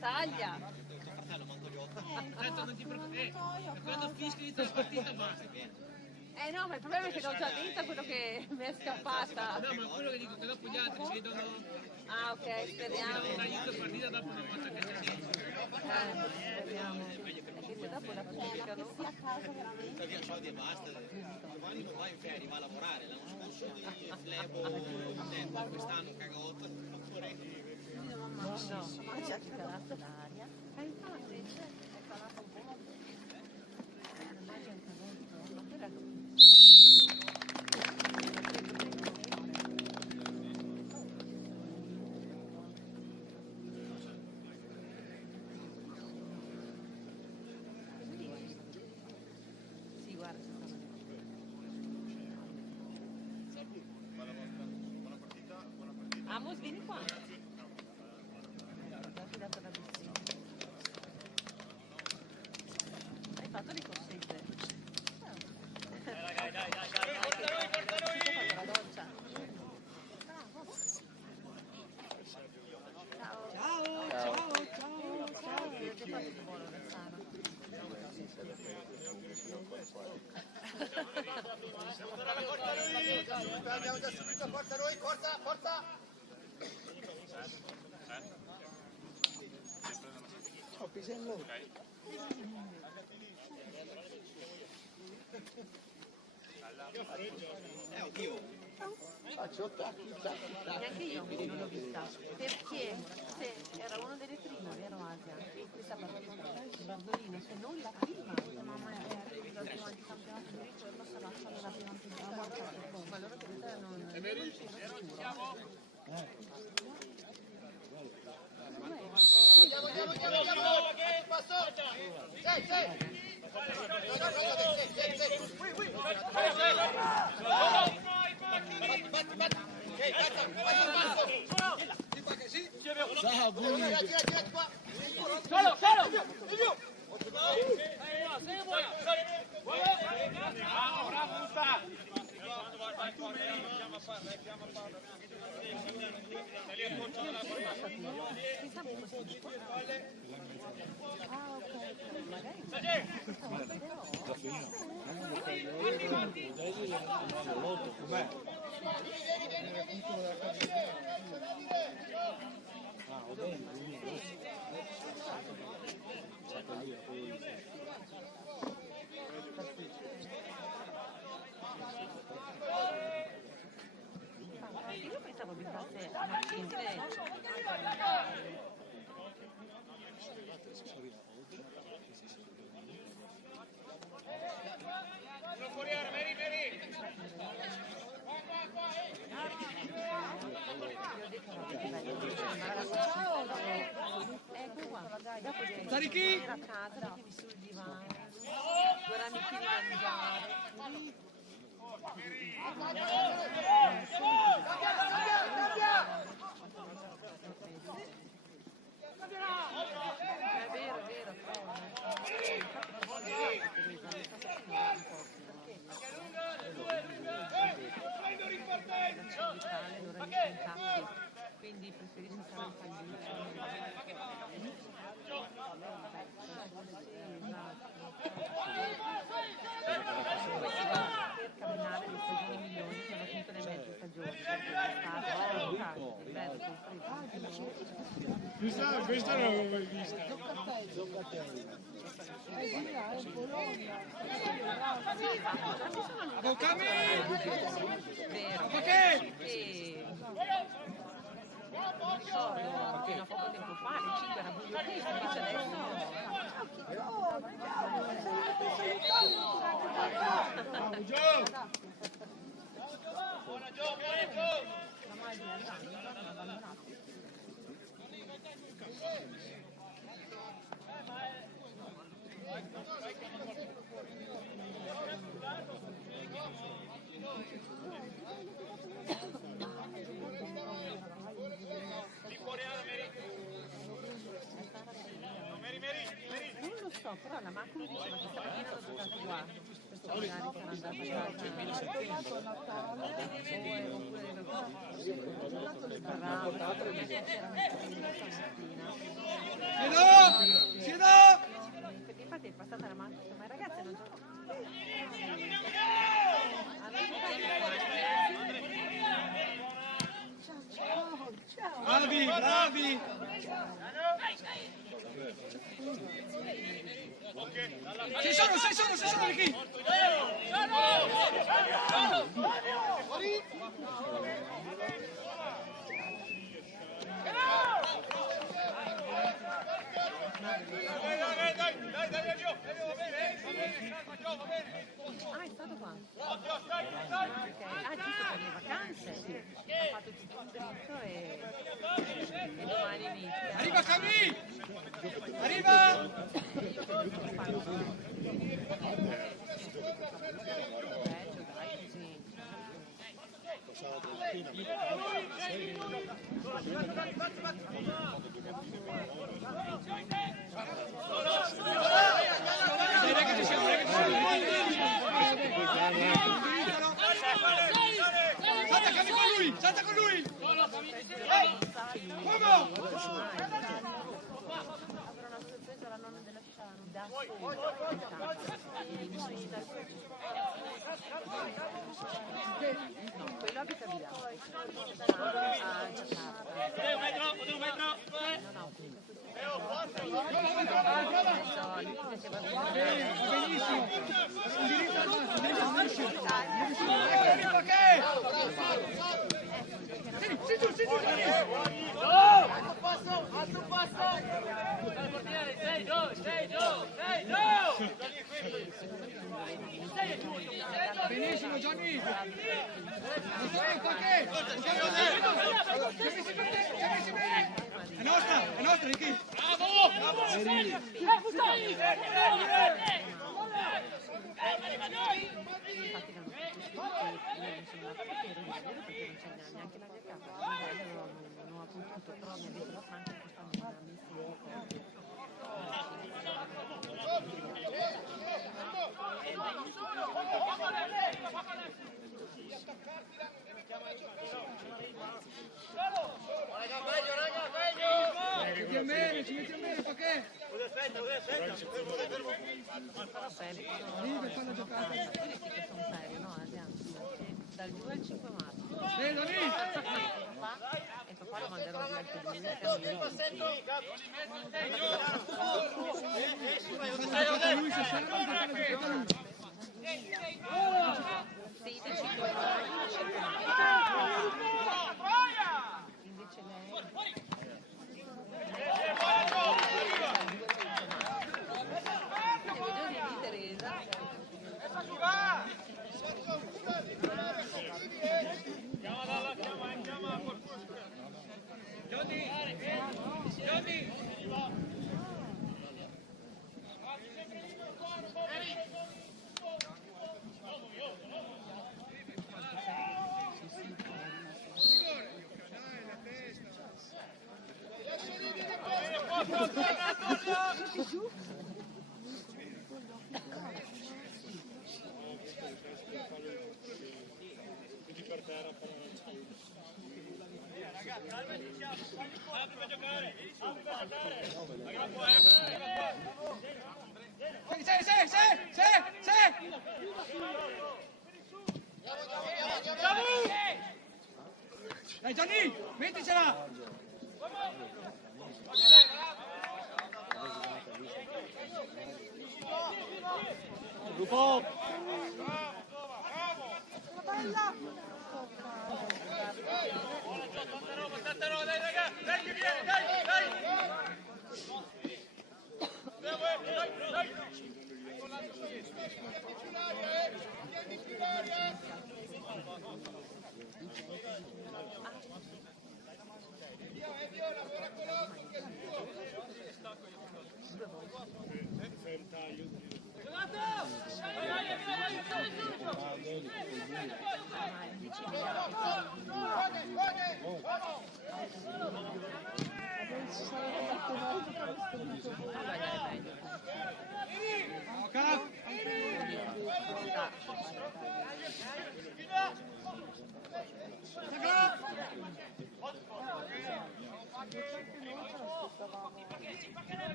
Taglia. Tuo fratello manco gli 8. Tanto non ti preoccupare. Quando finisce inizia la partita basta. No, ma il problema è che l'ho già vinta quello che mi è scappata. No, ma quello che dico che dopo gli altri vedono. Ah, ok, speriamo. Un aiuto partita dopo una volta che si vince. Speriamo. Perché se dopo la pubblicano. Via soldi e basta. Domani non va in ferie, va a lavorare. L'anno scorso di Flebo, quest'anno cagotto. No, ma c'è calata l'aria. Infatti, è calata un po'. Sì, guarda. Buona partita. Amos, vieni qua. Hai fatto le corsette? Dai. Porta lui! La doccia. Ciao. Che fai di buono, Rossano? Andiamo già subito, forza noi, forza! Oh, pisello. Oddio. Faccio tacchi. Neanche io non l'ho vista. Perché se era uno delle prime, vero Asia? Questa Bardolino, se non la prima. Mamma è arrivata prima di campionato di ritorno, se lasciano la prima prima. Ma loro che non Andiamo, passo! Sei! Ciao, buoni. Tira qua! Solo! Bravo, Musa! Io pensavo che fosse una cinese. Ecco qua. Dopo Stare chi? a casa, mettimi sul divano. Due amici di mangiare. È vero. Quindi preferisco stare in per camminare le stagioni migliori che hanno finito le mezze stagioni. Questa non l'avevo mai vista. Non so, fino a poco tempo fa le 5 era buio qui, invece adesso Bravo, Gio! Buona Gio! non lo so, però la macchina diceva che stamattina l'ho giocata qua, perciò magari sarà andata a casa. Bravo, stamattina. Infatti è passata la mano, ma i ragazzi non giocano. Bravi, bravi! Sei solo, Ricky! Ah, è stato qua. Okay. Ah, giusto per le vacanze. Ha fatto tutto il dritto e domani inizia. Arriva Camì! Arriva! Peggio, dai, così. Dai ragazzi, siamo. Salta con lui! Come? Avrà una sorpresa la nonna della Sciano. Da no, quello abita via. A Giacarta. No. Benissimo! Sì, giù! Altro passo! Benissimo, Gianni! Non so che! È nostra, Ricky! Bravo! Infatti l'hanno perché non c'è neanche la mia camera, non ho potuto, però mi ha detto la Franca che stanno in amministrazione. Ci metti a meno, perché? Però bene, fanno giocare. Quelli sì che sono serio, no? Dal 2 al 5 marzo. E papà lo manderò via anche lui. Sì, decido invece lei. Devo dire di Teresa. Johnny! Dai Gianni, metticela! Gruppo! Tanta roba, dai raga! Dai che viene, dai!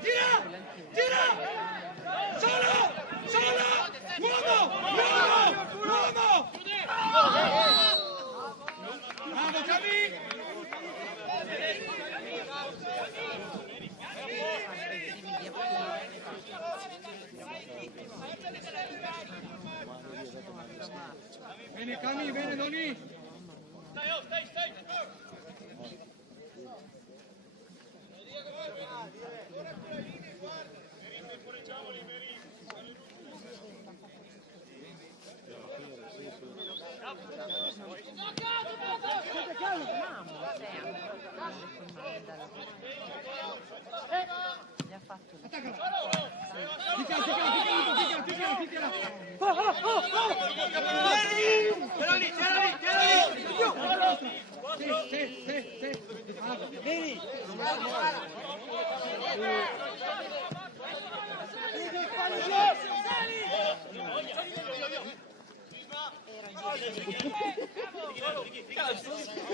Gira! Gira! Solo! Solo! Uomo! Uomo! Uomo! Bravo Cami! Bene Cami, bene Doni! Stai! Gli ha fatto C'era lì! Vieni!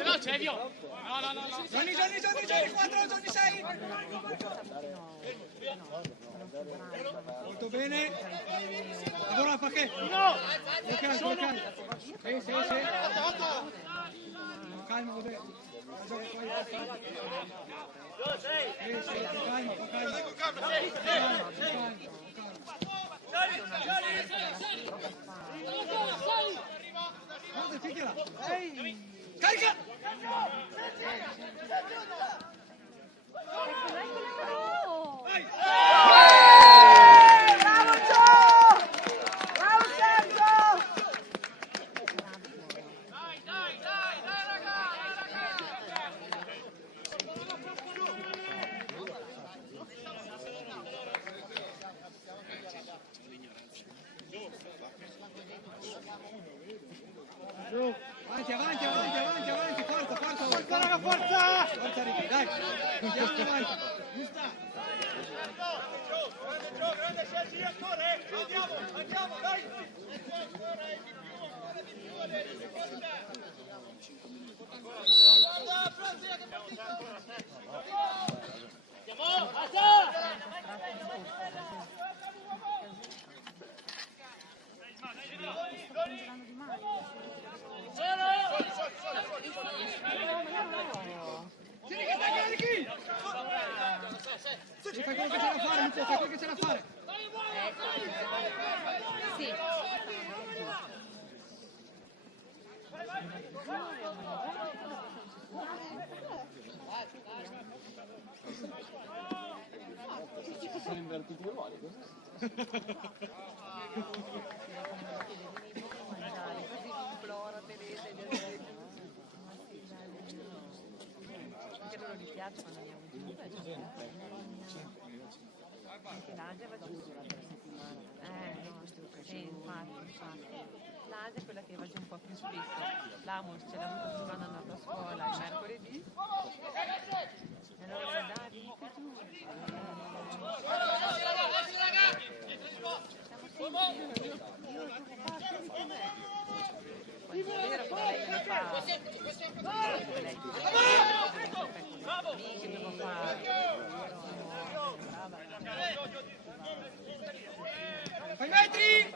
No, c'è Vio! No! Johnny, 4, Johnny 6! Molto bene! Lavora perché? No! Sì. Calma, vabbè. Carica! Bravo Gio! Bravo Sergio! Dai, Avanti, forza! Forza Ricky, dai! Andiamo avanti! Grande Sergi, ancora! Andiamo, dai! Fai quello che c'è da fare, Lupo, fai quello che c'è da fare! Sì. Sono invertiti i ruoli, così. Perché loro gli piace quando andiamo in anche l'Asia va giù la settimana. Sì, infatti. L'Asia è quella che va giù un po' più spesso. L'Amos ce l'ha avuta quando è andato a scuola il mercoledì. E allora dai, Fai metri!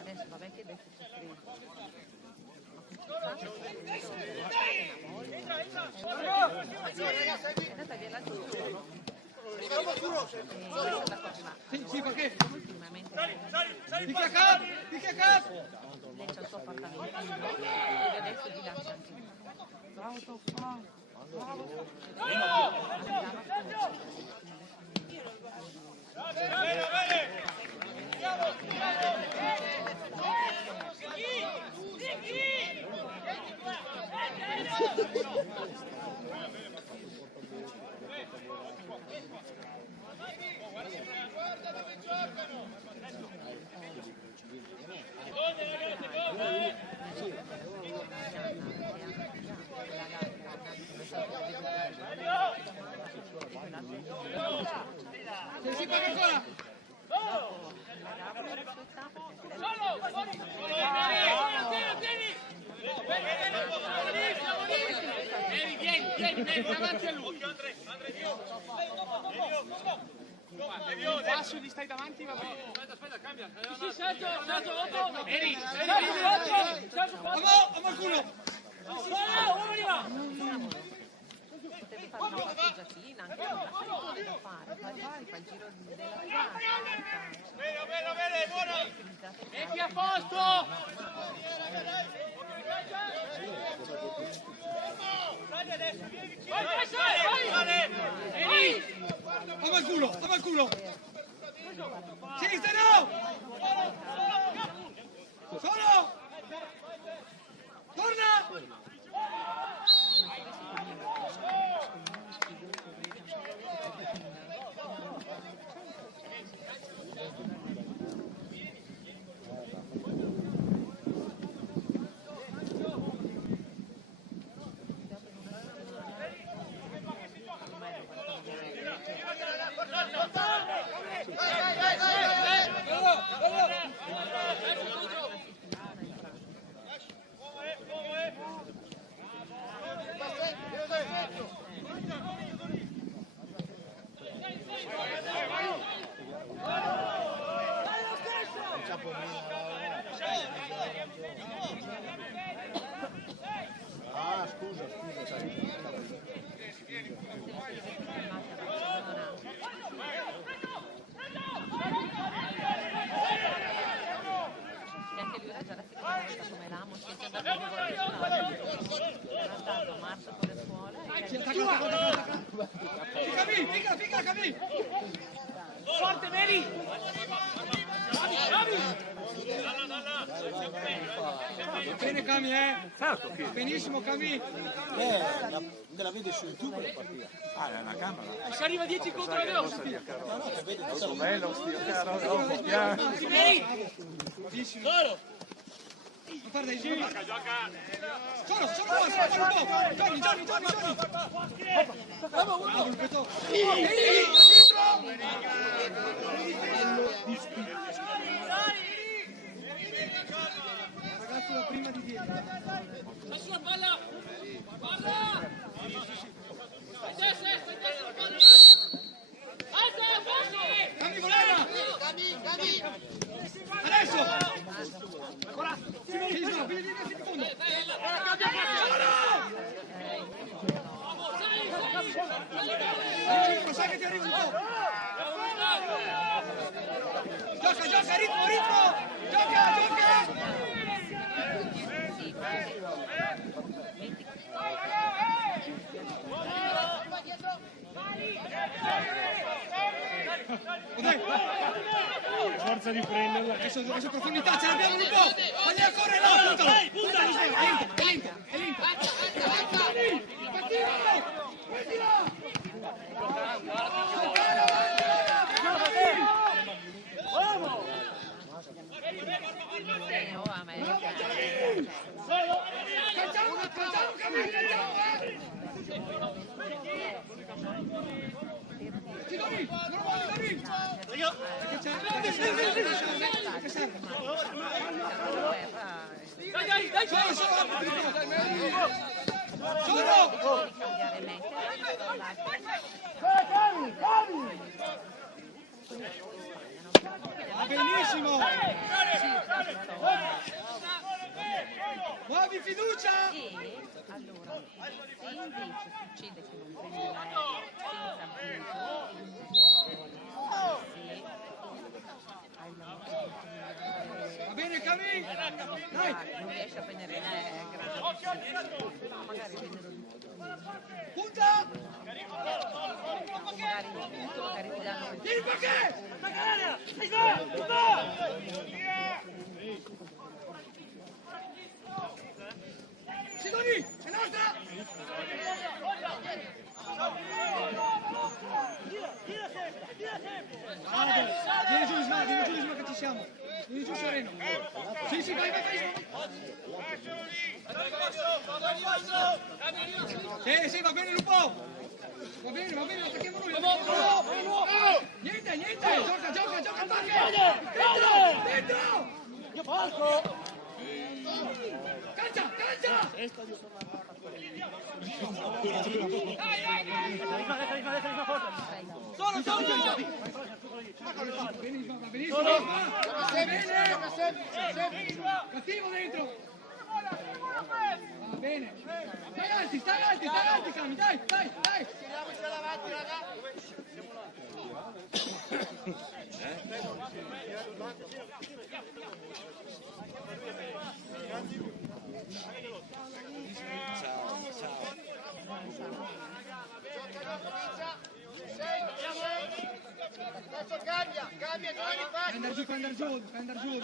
adesso vabbè che adesso c'è freddo. È andata via la Sì, perché? ultimamente Picchia capo! lei c'ha il suo appartamento e adesso vi lascia anche Si paga ancora! Vieni, davanti a lui. Passo gli stai davanti, va bene. Aspetta, cambia. Sì, Sergio, dopo. Vieni, Vamos, culo! Potevi fare una passeggiatina, anche da fare, fa il giro della Bene, buona! metti a posto. Toma il culo! Sinistra no! Solo! Torna! Picca, Camì! Forte, Meli! Bene Camì, Certo, benissimo Camì! Me la vedi su YouTube la partita? Ah, è una camera. Si arriva 10 contro le No, che vedi tutto bello, piano. Bravissimo! Non fare dai giri! Solo un po'! Gianni! Bravo, un petto! Ragazzi, la prima di dietro! La sua palla! Palla! Camì, voleva! Adesso! Sinistra, piedi in fondo! Sai che ti arrivi un po'! Gioca, ritmo! Gioca! Forza di prenderla. Adesso profondità, ce l'abbiamo un po'! Fagli ancora là, puntalo! È lenta! Benissimo! Muovi fiducia! Allora, se invece succede che non prendi l'aereo senza Va bene Camì! Dai! non riesci a prendere l'aereo, magari prenderlo di Punta! magari ti danno il Vieni perché! Sidoni! È nostra! Vieni giù Isma che ci siamo! Vieni giù sereno! Sì, vai! Sì, va bene Lupo! Va bene, attacchiamo noi. Niente, gioca, attacca. Dentro! Io falco! Calcia! Sono! Va benissimo. Cattivo dentro. Va bene. Stai alti, Cami, dai. Tiriamoci davanti, raga! Cambia, Giovanni, Fai andare giù.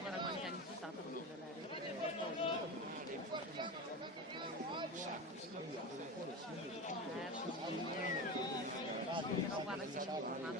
Guarda quanti anni sono stato con quello però guarda che stiamo tornando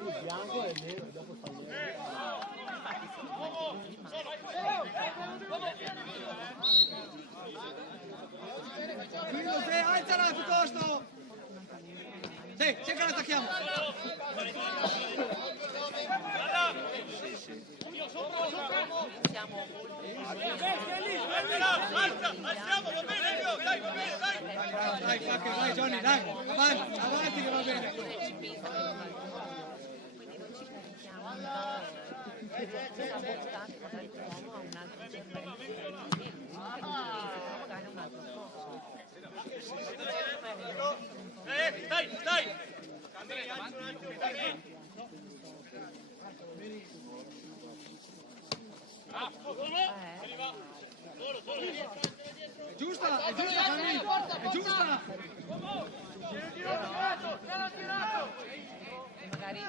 per bianco e nero e dopo fa nero. Alzala piuttosto! Sì, che l'attacchiamo! Alziamo, va bene, dai, va bene, dai! Vai Johnny, dai, avanti che va bene! quindi non ci carichiamo sabotati, magari l'uomo ha un altro cervello magari un altro Dai! È giusta, Fanny, è giusta! magari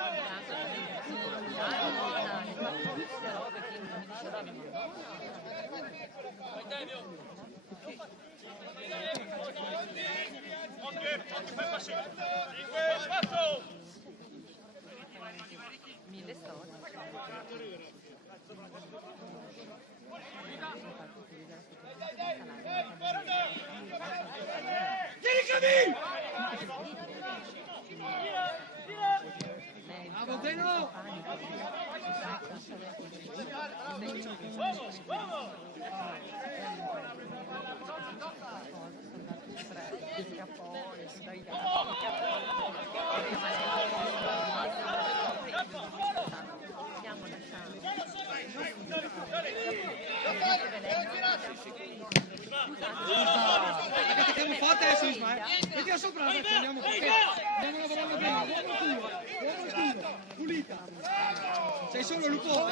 però perché non mi diceva mille storie. Bravo Zeno! Stiamo lasciando Attacchiamo forte adesso Ismael. Mettila sopra ragazzi, andiamo perché andiamo lavorando bene. Buono tiro, pulita. Sei solo Lupo.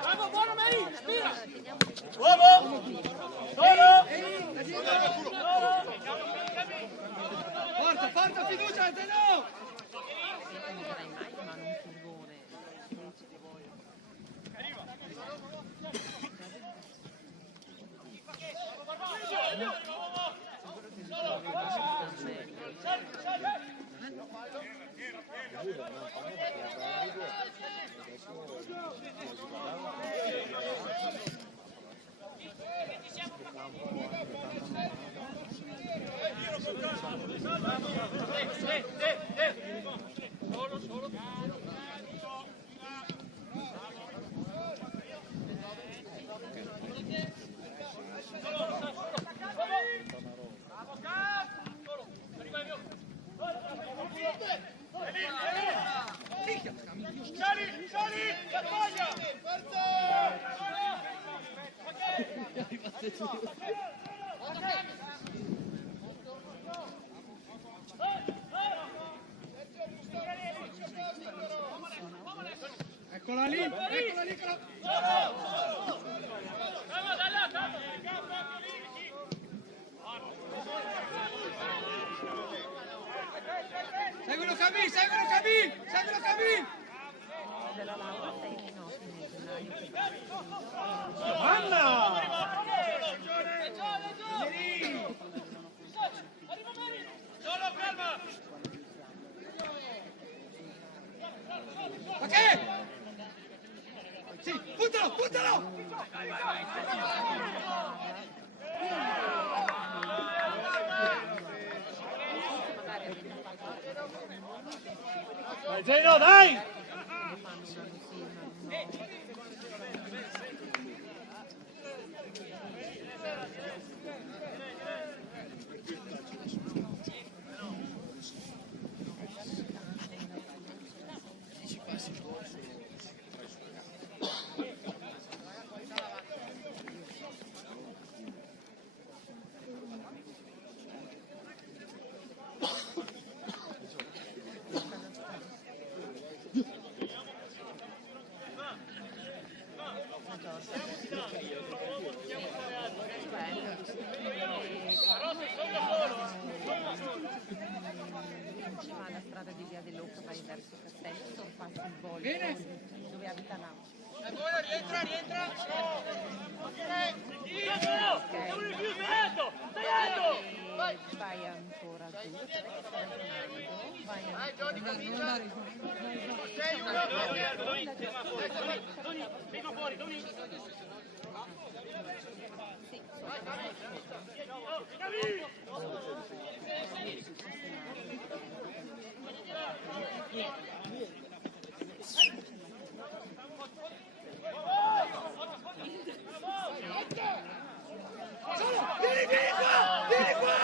Bravo, buono Mary, spira! Forza, fiducia, te no! Eccola lì, Seguilo Camille! Della Laura 6 minuti di gennaio. Solo calma! Ma che? Sì, puntalo! Dai Zeno, dai! La strada di via dell'Occa vai verso Castello, sorpassi il Volto dove abita là. Rientra! Vai ancora giù, vai Vieni qua!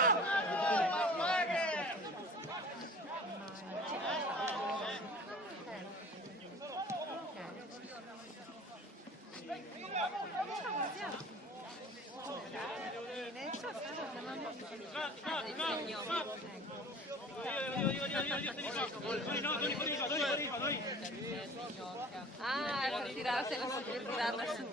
Ah, per tirarsela su, per tirarla su.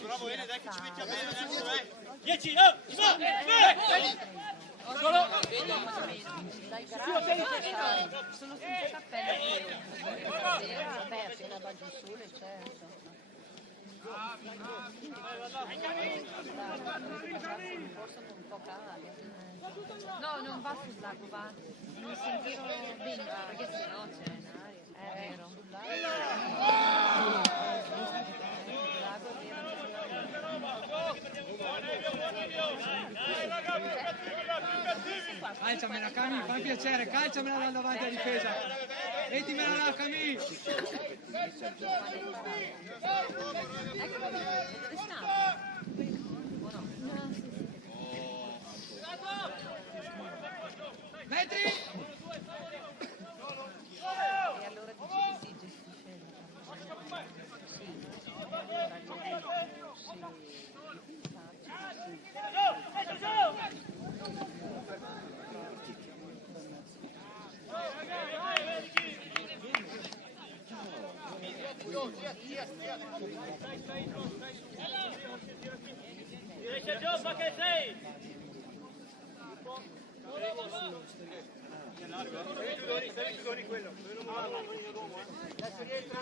Bravo Ene, dai che ci mettiamo bene adesso, dai. 10, Dai garage sono senza cappello. Vabbè, appena va giù il sole, certo. Forse un po' cade. No, non va sul lago, va nel sentiero dentro, perché sennò c'è l'aria. È vero. Calciamela Camille, fai piacere, calciamela da davanti alla difesa. Mettimela là Camille. Ecco, vedete, Sergio, che sei? Adesso rientra.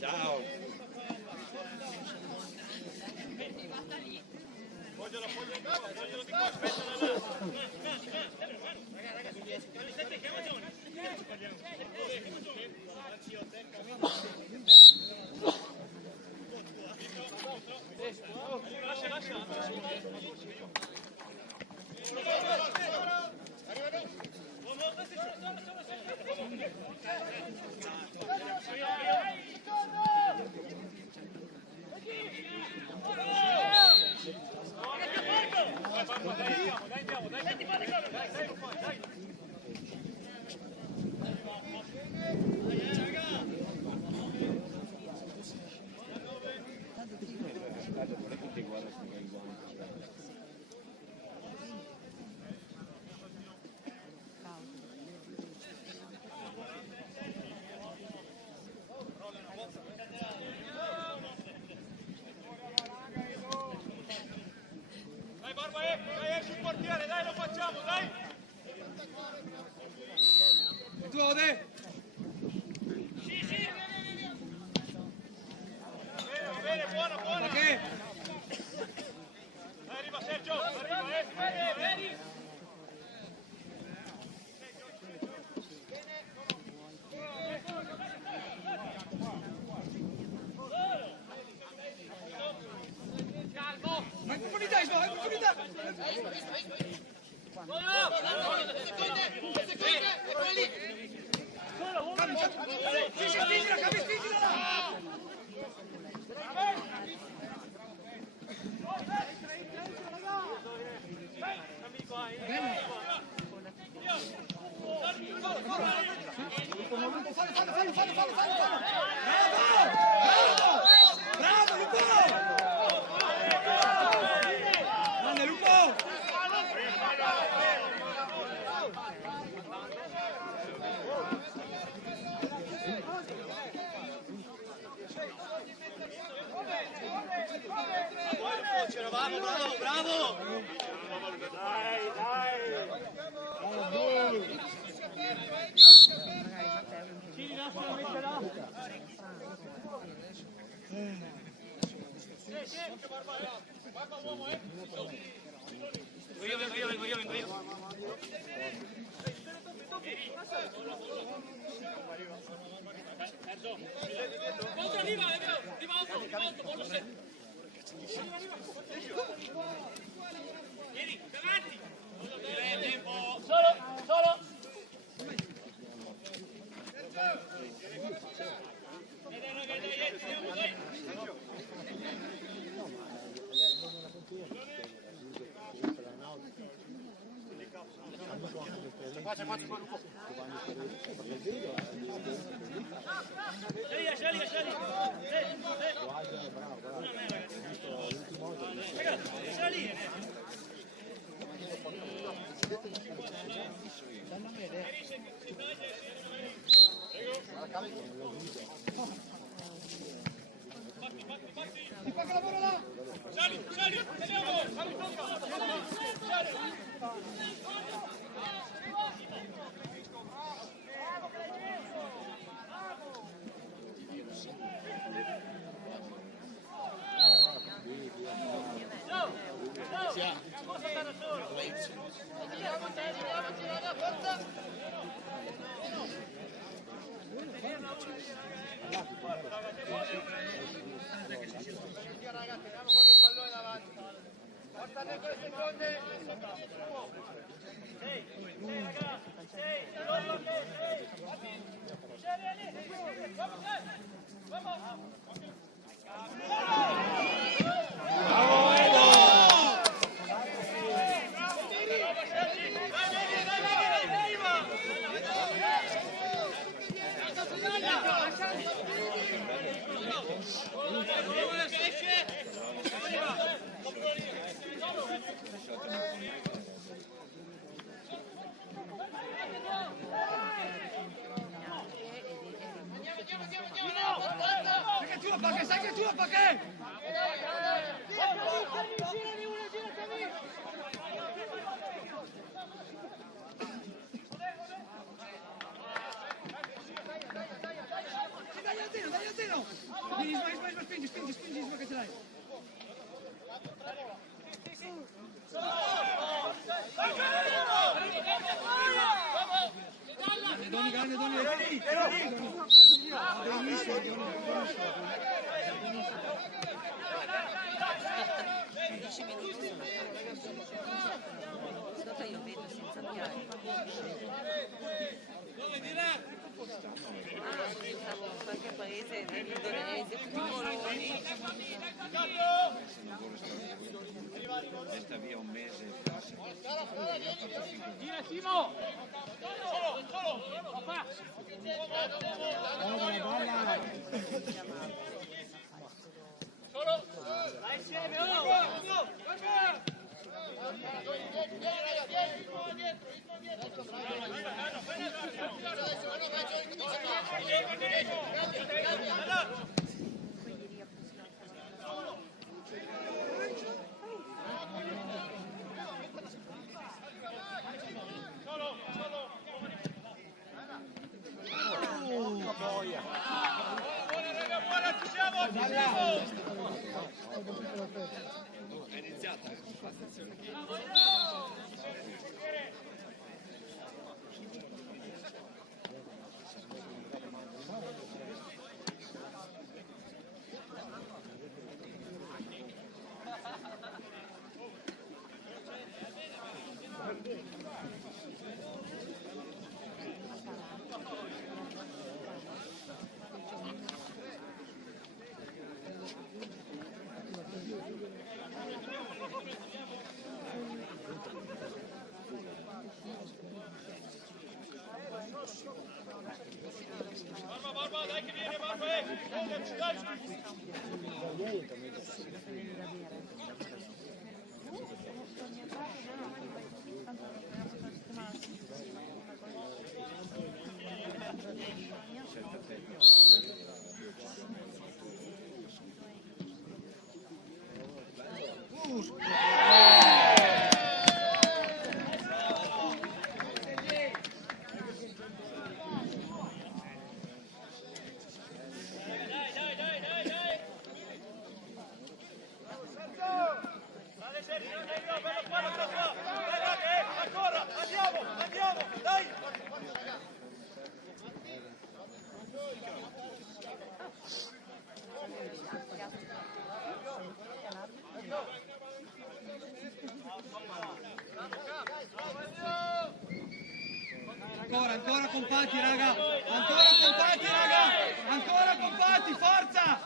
Ciao. Dai Barba, dai, esci il portiere, dai, lo facciamo, dai! Tu Ode? Sì! Va bene, buona! Ma che? Dai, arriva Sergio, arriva, vedi! Ma in profondità, Isma, in profondità! Sì, spingila, spingila là! Bravo, Lupo! Grande Lupo! C'eravamo, bravo! Vengo io. Arriva, bollo sempre! Vieni, davanti! Solo! Sali, Sai che tu lo perché? Dai a zero! Vieni Isma, spingi Isma che ce l'hai! Doni, Dopo io vedo senza occhiali. Pensavo in qualche paese dell'Indonesia, Timoroni. Resta via un mese. Gira Simo! Papà! Dai insieme, È iniziata. Ancora compatti raga, ancora compatti, forza!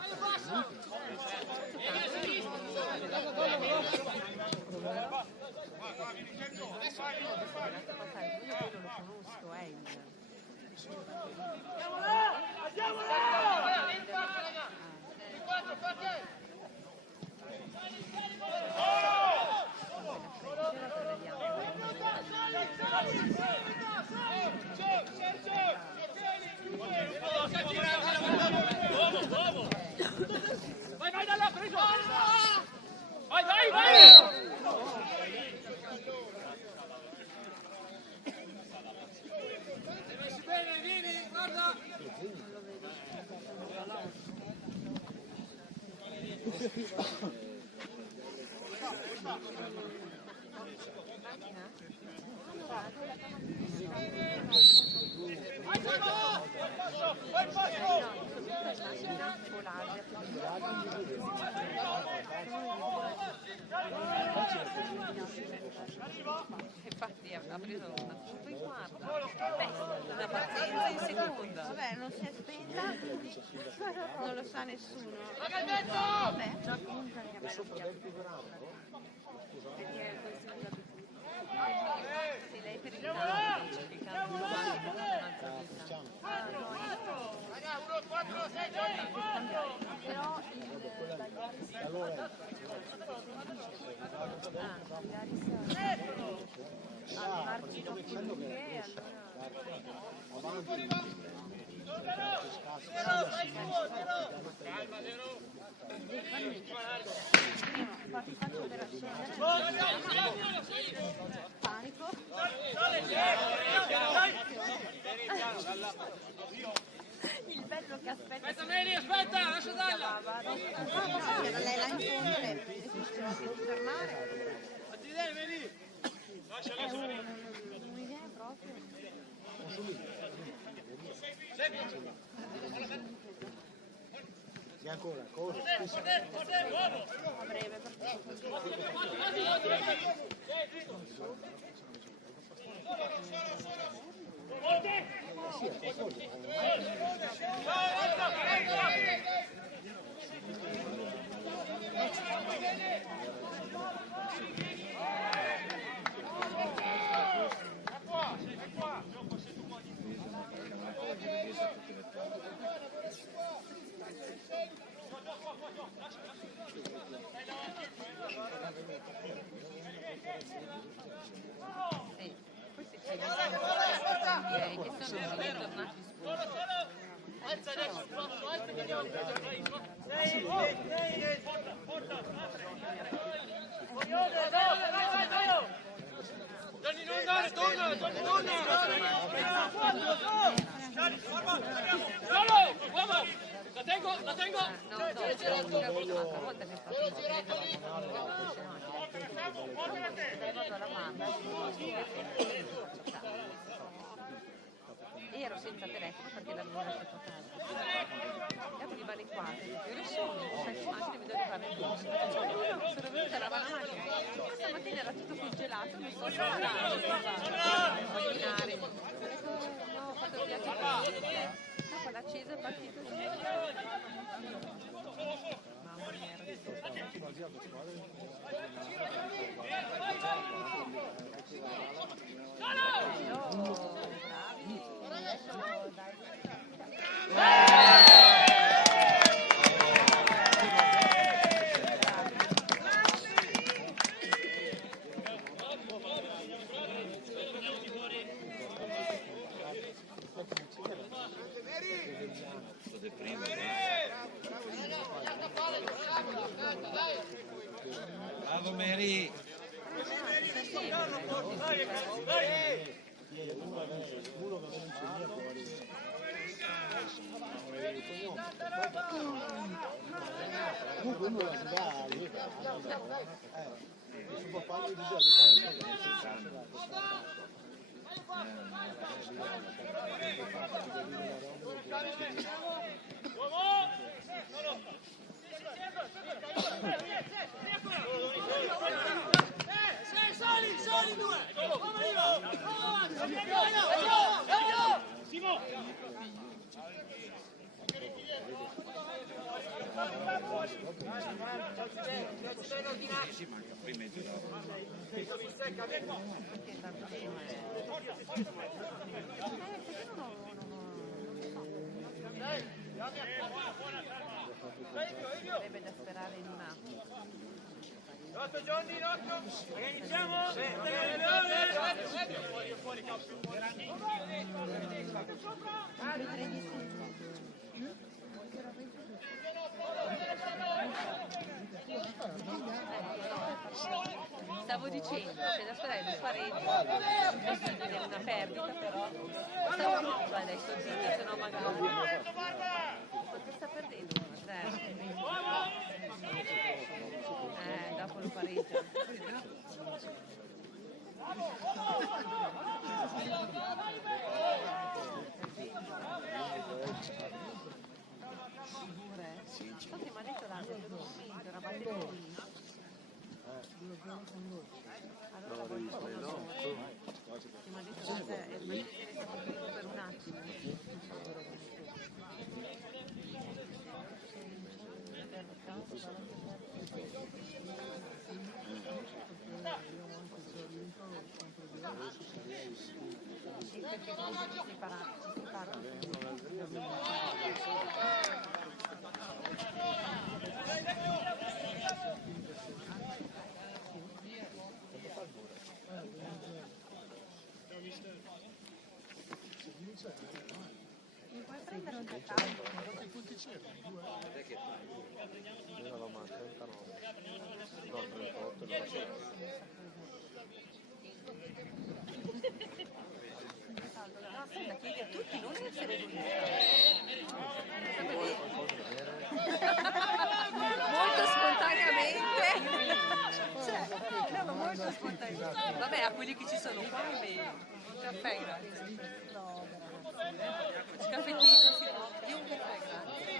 Vai dalla preso! Vai! Bene, vieni, guarda! Vai, Infatti ha preso un punto in quarta, una partenza in seconda. Vabbè, non si è spenta, non lo sa nessuno. Vabbè, già comunque anche a me. Perché sì, lei per il canto dice che il canto di Giovanni è un'altra vita. Raga, 1, 4, 6, Però il margine e infatti faccio per accendere panico. Il bello che aspetta. Aspetta, lascia dalla. Era lei là in fondo, lei esisteva più fermare. Non mi viene proprio. E ancora, corri. A breve sì, questi ci che sono ritornati alza adesso il passo, alza che andiamo. Gianni non andare, torna, Gianni torna. Giallo, uomo, la tengo. un'altra volta che fa e ero senza telefono perché l'avevo lasciato a casa e arriva alle 4 io ne sono senza macchina mi devo fare il bus sono venuta a lavare la macchina stamattina era tutto congelato mi sono saltata a cucinare no, ho fatto il viaggio dopo l'acceso è partito mamma mia ero Bravo Mary! Comunque uno la si dà lì. Si può fare di Sarebbe da sperare in un attimo. Rotto Gianni, rotto! Iniziamo? Fuori campo. Stavo dicendo, c'è da sperare un pareggio, possibile una perdita però. Stavo adesso zitta, se no magari. Quanto sta perdendo? 1-0. Dopo lo pareggio. Infatti mi ha detto l'altro momento, eravate qui. Allora poi mi ha detto che è per un attimo. Perché ci si parla. Mi puoi prendere un dettaglio? Quanti punti c'erano? 2? Io avevo 39. No, 38 non lo so. No, senta, chiedi a tutti, non essere egoista. Molto spontaneamente. Cioè, no, molto spontaneamente. Vabbè, a quelli che ci sono qua, un caffè, grazie. No, grazie. Scaffettino, sì. Io un caffè, grazie.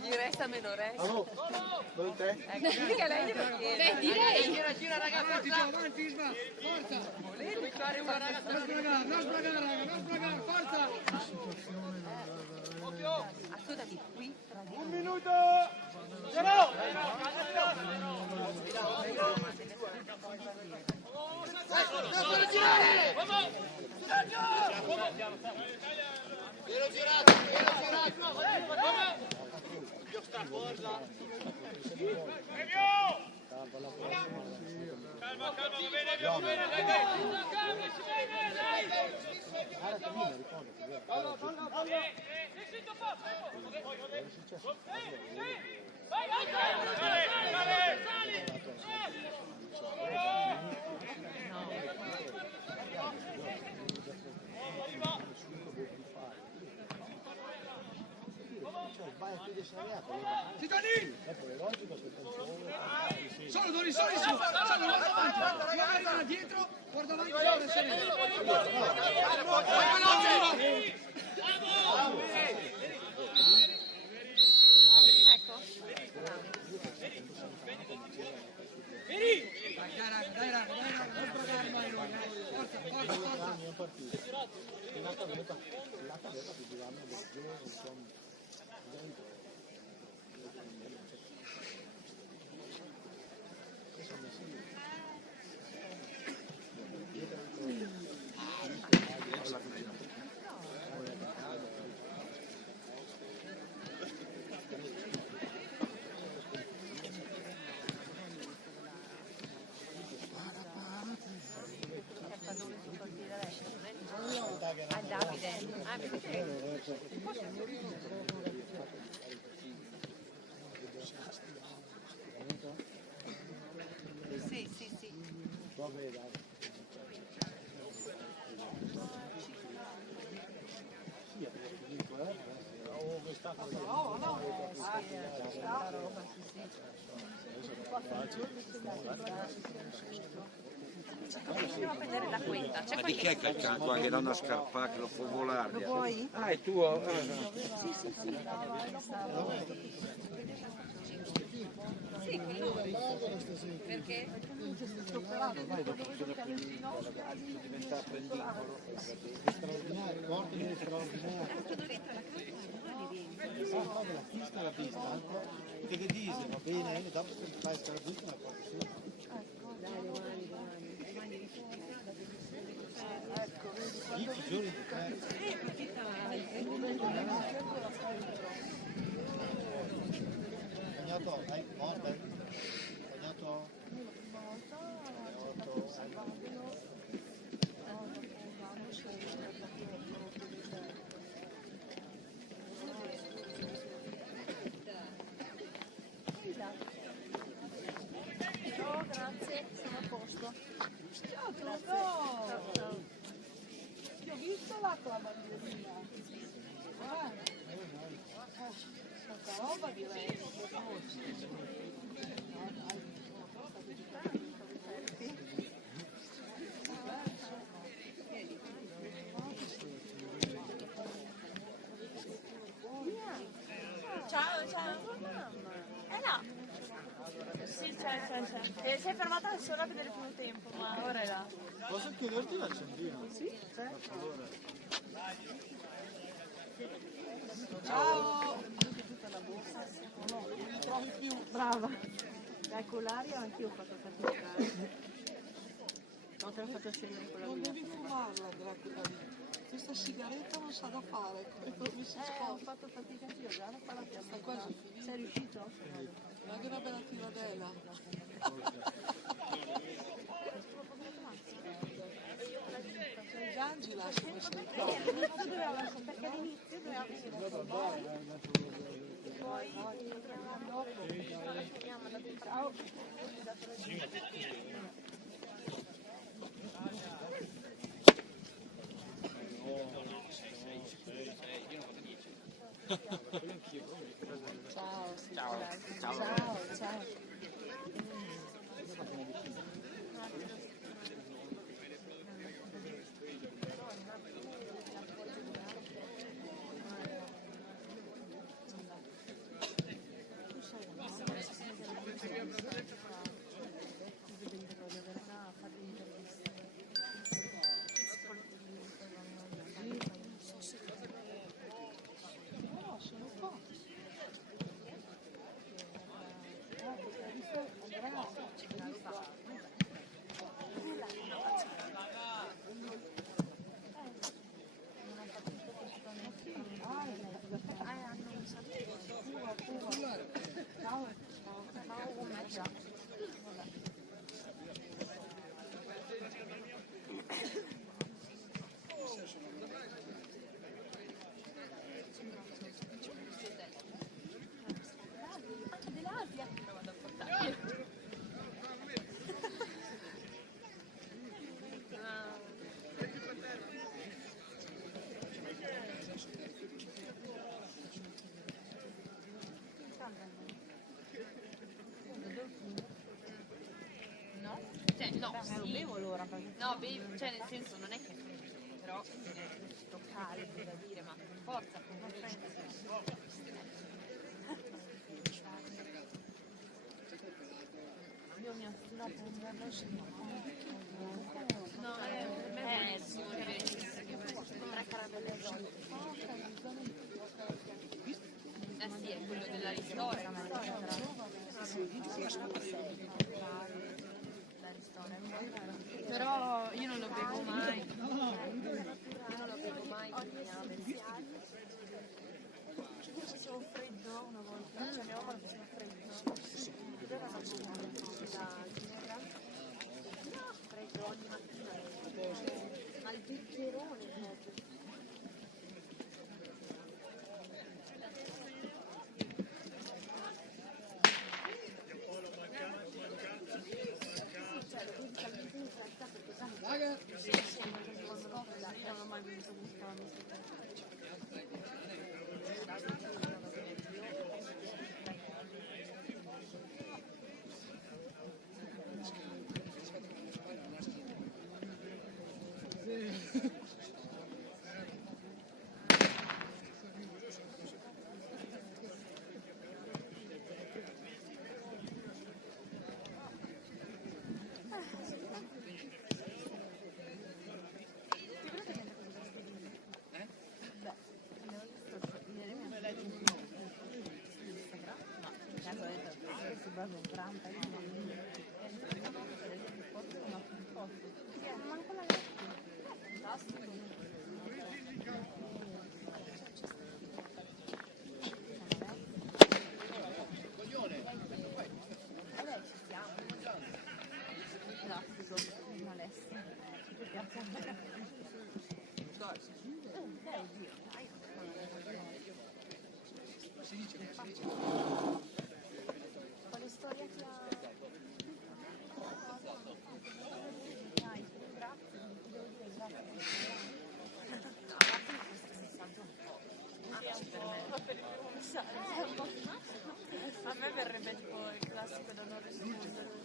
Gli resta meno resto. Allora, dove te? Ecco, mica lei glielo chiede. Direi. Gira ragazzi. Avanti, Isma, forza! Volevi fare una ragazza. Non sbragare, raga, non sbragare, forza! Ascoltami, qui. Un minuto! Calma, calma, va bene, dai, dai! Cittadini! Solo Dori, solo, guarda avanti! Io arrivo dietro, guarda avanti, guarda sereno! Dai, raga, non sbragare mai noi, forza! A Davide. Sì, sì, sì. Vabbè, dai. Andiamo a prendere la quinta. C'è Ma di chi è che accanto anche da una scarpa che lo può volare? Lo vuoi? Ah, è tuo? Sì, sì, sì. Sì, quello. Perché? Ormai dopo bisogna prendere diventa apprendicolo. Straordinario, ordine straordinario. La pista è la pista. Che dice, va bene, dopo se fai straordinario ma proprio su. Ecco, 10 giorni di tempo. Cagnato, dai, morta. Cagnato. Ciao, grazie, sono a posto. Ciao, grazie. Ciao. Ti ho visto là con la bandierina. Quanta roba direi. solo a vedere il primo tempo, ma ora è là. Posso chiederti l'accendino? Sì, certo. Allora. Ciao! No, non mi trovi più brava. Dai, con l'aria anch'io ho fatto fatica. Non te l'ho fatto accendere quella Non lì. devi fumarla, Dracula. Questa sigaretta non sa da fare, come mi si Ho scotta. fatto fatica anch'io, già la fa la fiamma. Sta quasi finita. Sei riuscito? Ma che una bella tiradella. Gangi lascia come sei. All'inizio doveva perché all'inizio doveva venire poi dopo finiamo da temprano. Ciao, Ciao. No, Lo sì. bevo allora perché No, cioè nel senso non è che però sto caldo da dire, ma per forza io mi ostino a prenderlo no, per me è tre caramelle dolci. sì, è quello della ristora, ma però io non lo bevo mai. Io non lo bevo mai. Facevo freddo una volta, cioè mia mamma lo faceva freddo. Ed era una ginebra. Freddo ogni mattina. Ma il bicchierone proprio. Non ho mai visto Quale storia ti ha... Dai, grazie, ti devo dire grazie. No, a parte questo messaggio un po'. A me verrebbe tipo il classico da non rispondere.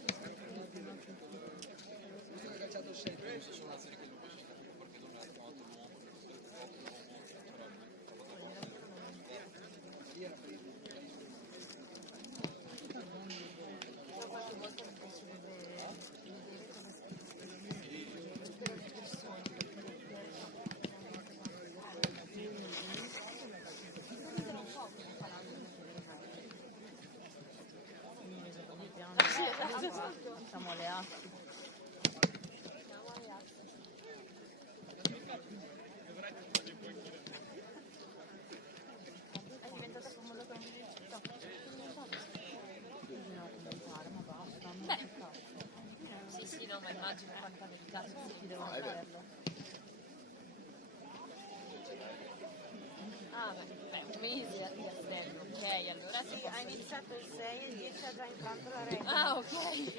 immagino quanta verità ci devono averlo. Ah, beh, un mese di astenno, ok, allora Sì, ha iniziato il 6 e il 10 ha già imparato la regola. Ah, ok.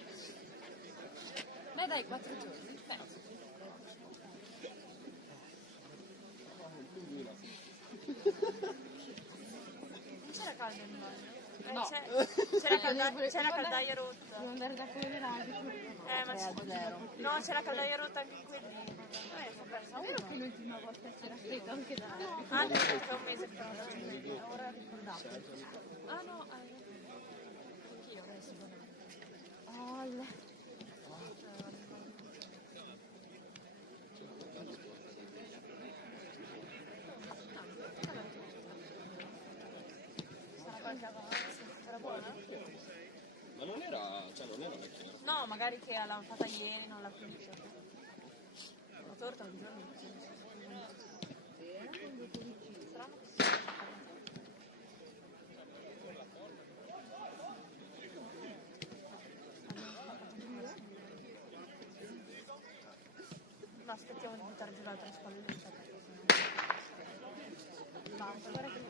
Beh dai, 4 giorni, beh. Non c'era caldo in bagno? No. C'è la caldaia rotta. Devo andare da quello dell'arbitro. No, c'è la caldaia rotta anche in quelli. Fu persa Vero uno. che l'ultima volta c'era freddo anche da Ah, no, è un mese che non l'ho ora ricordato. Ah no, anch'io adesso. Oh, Sarà qualche avanza. Era buona? Ma non era, cioè non era vecchia. No, magari che l'hanno fatta ieri, non l'ha finita. La torta un giorno. No, aspettiamo di buttare giù l'altra spalletta. Basta, guarda che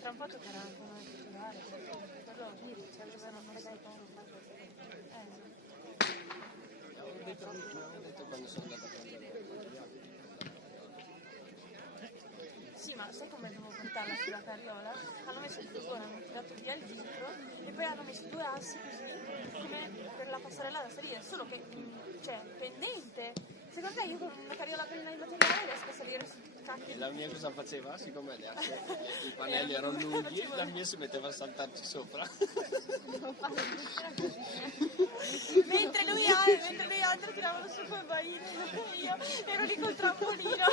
tra un po' toccherà anche una titolare, quello cioè, non sai Ho detto quando sono andato a prendere. Sì, ma sai come devo portarla sulla carriola? Hanno messo il furgone, hanno tirato via il dietro e poi hanno messo 2 assi così, come per la passerella da salire, solo che, cioè, pendente. Secondo te io con una carriola piena di materiale riesco a salire su tutti i cacchi? E la mia cosa faceva? Siccome le asse, i pannelli erano lunghi, la mia si metteva a saltarci sopra. mentre lui e altri tiravano su quel baino, io ero lì col trampolino.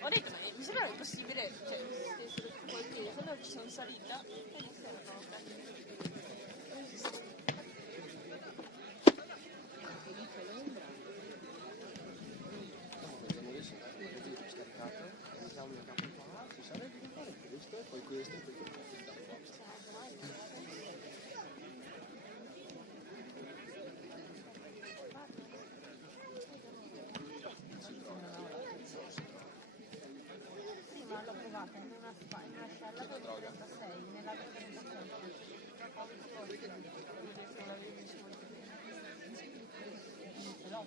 Ho detto, ma mi sembra impossibile, cioè, esistessero qualche, allora ci sono salita e non si erano Poi questo e poi questo. Sì, ma l'ho provata in una scella con 36, nell'altra 36. Ho avuto forse, non l'avevo visto molto bene. Ce l'ho.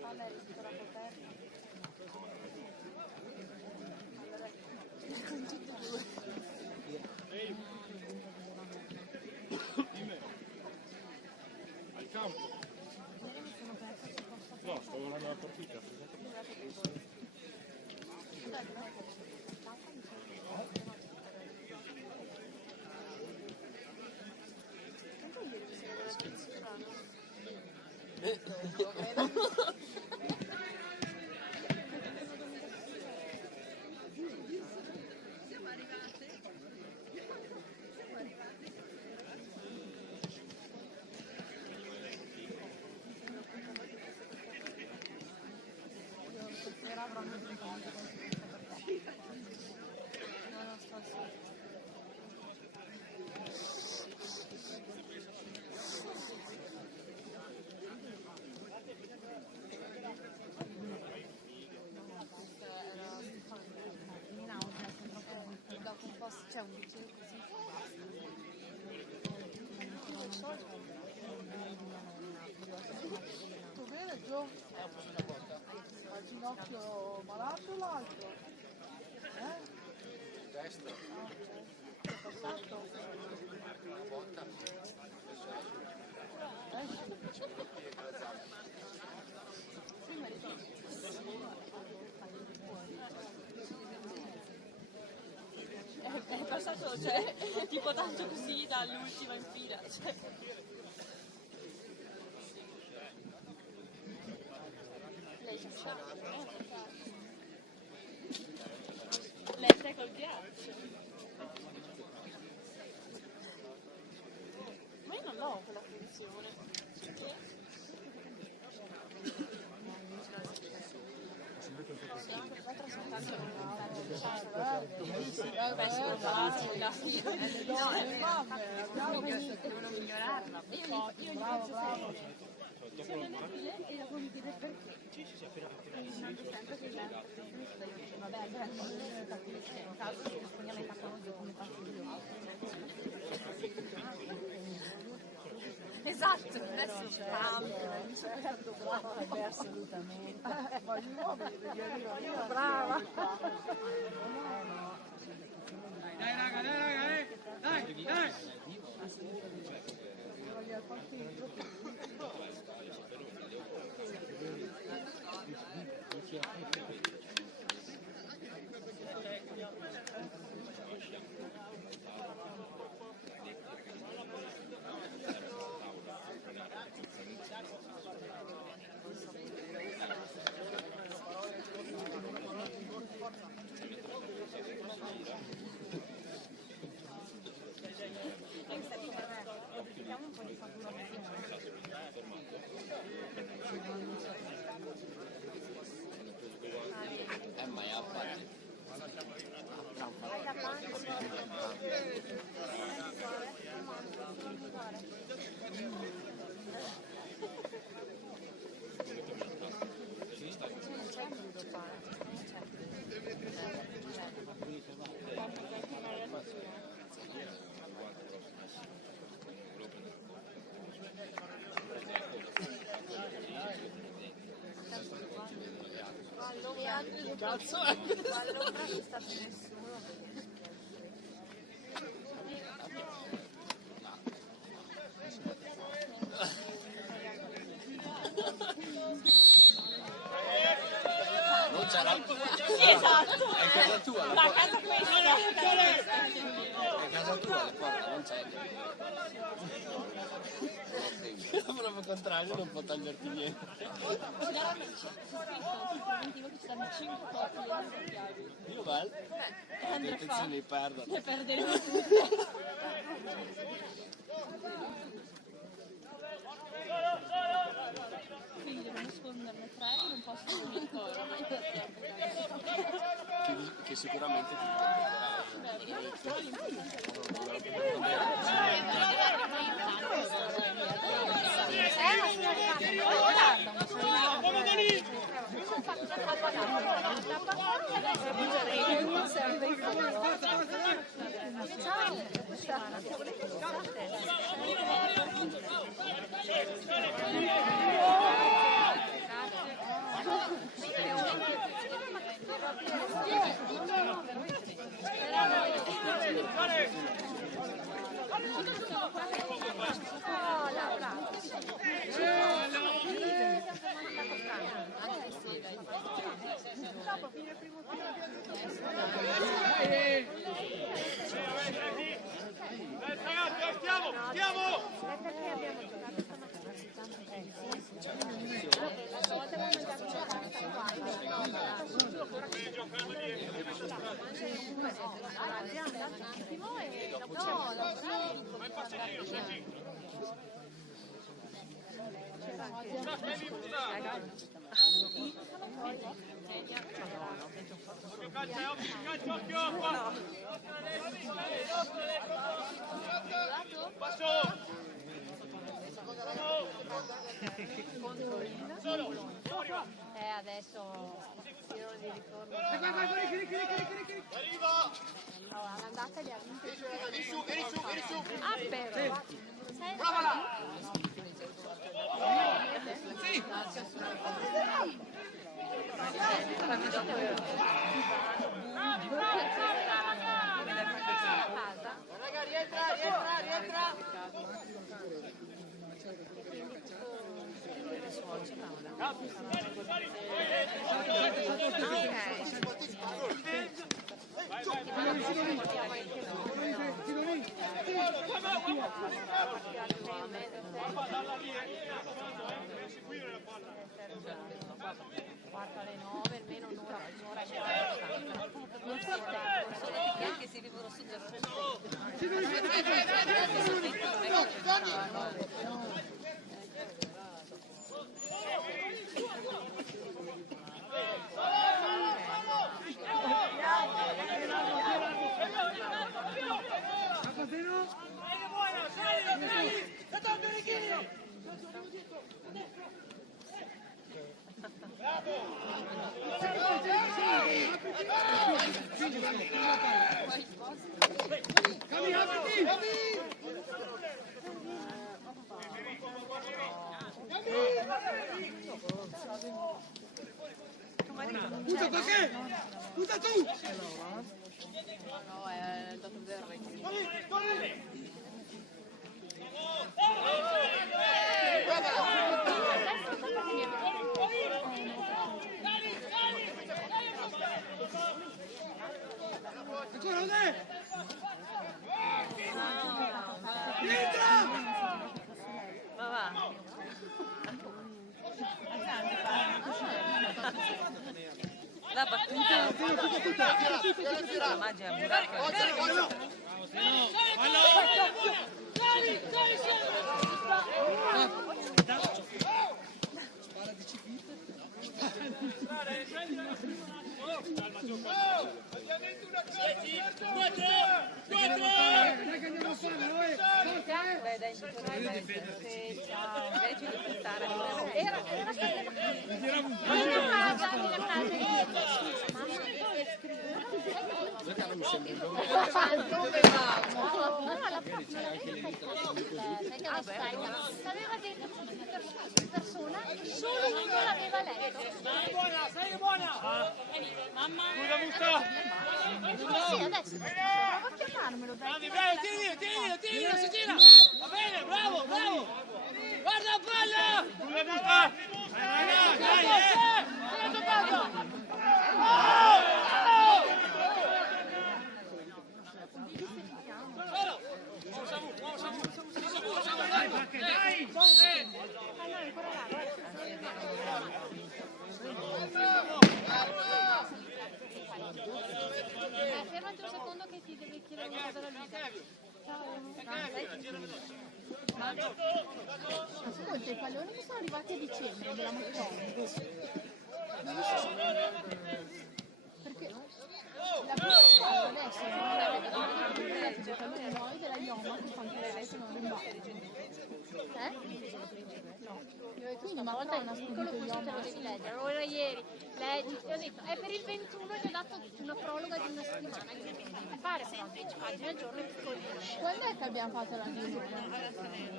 Vabbè, rischio la coperta. Con tutti e due. Al campo? No, sto guardando la partita. Dopo un po' c'è un bicchiere così. Tutto bene, Gio? Al ginocchio malato o l'altro? Destra. Che è passato? Botta. È passato, cioè, tipo tanto così dall'ultima in fila. Cioè. Lei ci sta. Lei sta col ghiaccio. Ma io non l'ho quella funzione. devono migliorarla. Io gli faccio sempre. Siamo in aprile e la puoi dire perché. Mando sempre che vabbè, in caso si rispondiamo ai capologi come faccio io. Esatto, adesso ci Certo, brava, assolutamente. Ma gli uomini devi arrivare io, brava. Dai raga, dai! Ma è a parte. Cazzo è? Allora non sta più nessuno. Non c'è la... Esatto. È casa tua, la Ma porta. casa questa. È casa tua, la porta, non c'è. Proprio contrario, non può toglierti niente. Generalmente c'è scritto che ci danno 5 copie di chiavi. Io val. E Andrea fa. Se ne perdono. Ne perderemo tutte. Quindi devo nasconderne 3 e non posso dire ancora. Che sicuramente ti Adesso io non mi ricordo. Allora, l'andata li ha vinte. Vieni su, vieni su, vieni su. Ah, però. Brava là. Sì! Raga, rientra. Quarto alle 9, almeno un'ora e mezza. Non so Anche se vivono su del Scusa perché? Scusa tu! No, è il dato del ranking. Ancora dov'è? Entra! Ma va. La battuta. La magia Aveva detto persona che solo uno l'aveva letto. Sei buona! Mamma! Scusa, Musta! Sì, adesso prova a chiamarmelo. Tira, si gira! Va bene, bravo! Guarda la palla! Scusa, Musta! Dai! Fermati un secondo che ti devi chiedere una cosa alla Luisa. Ascolta, i palloni che sono arrivati a dicembre della Montoni. Perché la prima cosa adesso non avete i palloni noi della Ioma che fanno che lei sono rimbalzi. No. Quindi una volta una piccolo questo te lo devi leggere. Allora ieri leggi, ti ho detto, è per il 21 ti ho dato una prologa di una settimana. Che fare però 10 pagine al giorno piccolino. Quando è che abbiamo fatto la riunione?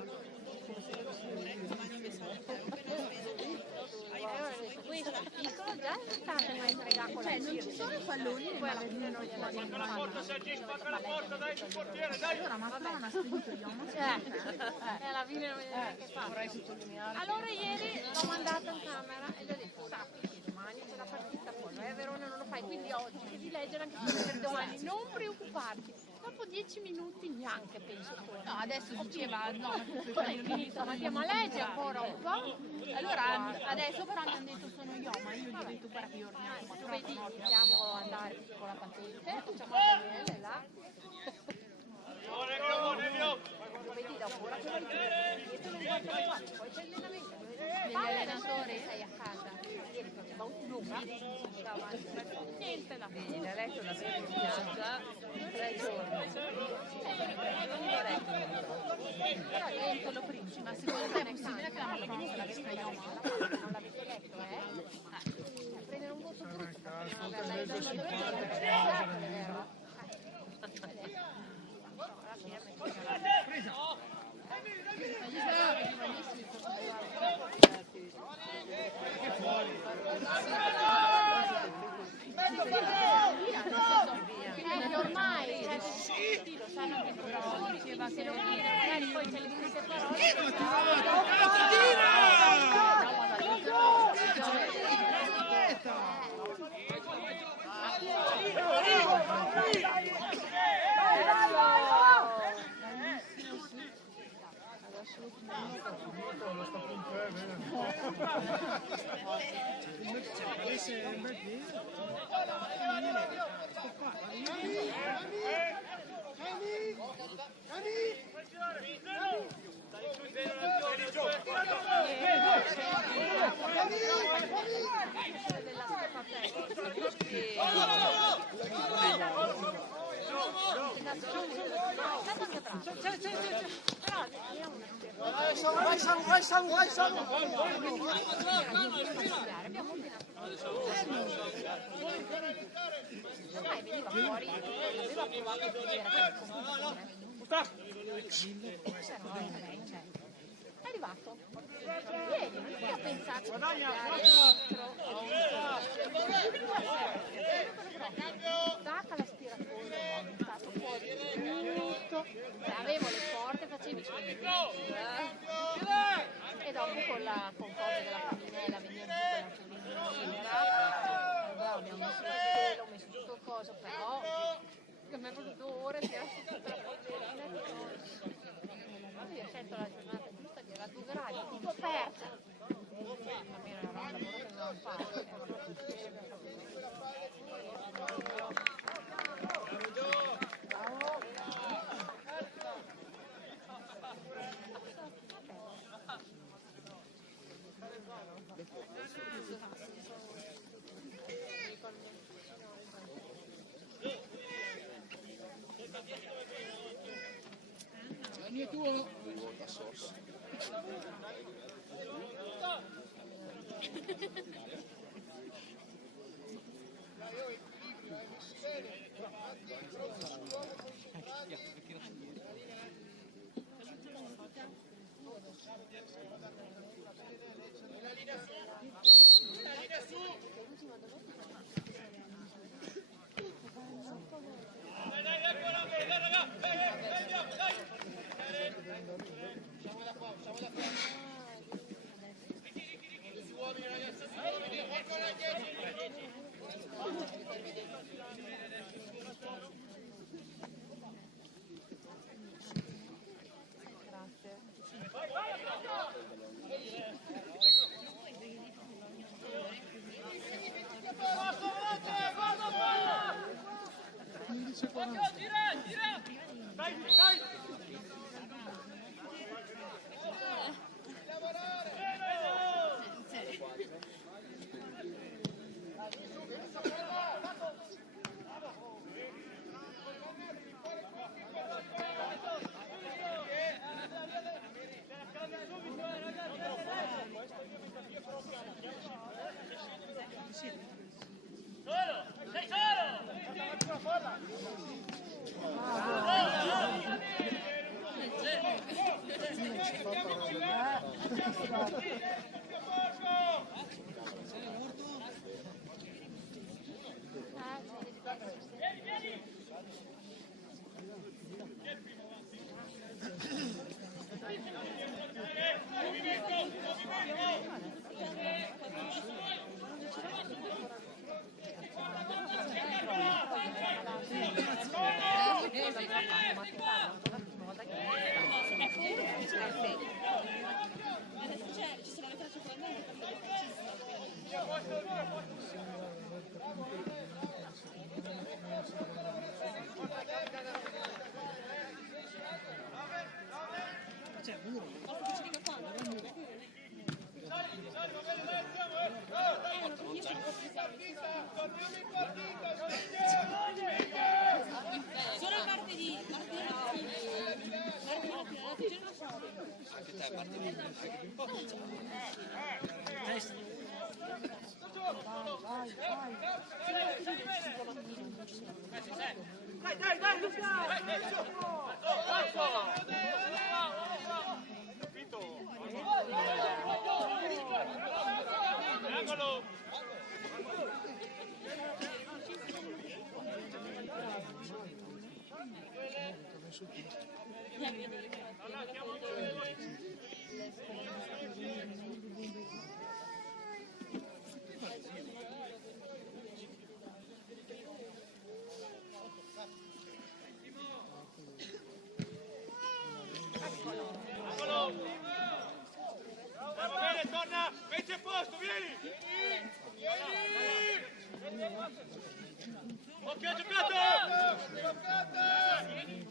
Questo piccolo già è stato mai fregato. Cioè non ci sono palloni, poi alla fine non gliela Spacca la porta, Sergi, spacca la porta, dai, sul portiere, dai! Allora, ma non ha scritto io, ma e alla fine non gliela neanche fatto. Allora ieri l'ho mandato in camera e gli ho detto, sappi che domani c'è la partita, poi a Verona non lo fai, quindi oggi devi leggere anche per domani, non preoccuparti. Dopo 10 minuti neanche penso torno. No, adesso diceva no, ma è finito, ma andiamo a leggere ancora un po'. Allora adesso però mi hanno detto sono io, ma io gli ho detto guarda che io ordinato tu vedi, iniziamo ad andare con la patente, facciamo il Daniele là. Vedi dopo ora che vai dietro non guarda le quattro, poi c'è l'allenamento. Gli allenatori sei a casa. Ieri faceva un lunga, niente da fare. l'ha letto la prima piazza 3 giorni. Però io ho detto lo prima, ma secondo te è possibile che l'anno prossimo la vista io non l'avete letto, prendere un voto brutto, perché ormai tutti lo sanno che il professore diceva che magari poi c'è le stesse Vai, vai Samu, vai Samu. Abbiamo ormai veniva fuori, aveva provato a vedere è arrivato ieri, non è che ha pensato di cambiare stacca l'aspiratore, è stato fuori tutto, avevo le porte, facevi e dopo con cose della camminella veniva abbiamo messo il pelo, ho messo tutto il coso, però a me è proprio 2 ore che era tutta la polverina quando io sento la giornata giusta che era 2 gradi, tutto persa ma mia era un lavoro che dovevamo fare. Il tuo? Solo il martedì Anche te martedì. Dai, Luca! Angolo! Bene, torna, metti a posto, vieni! Occhio, ha giocato! Vieni.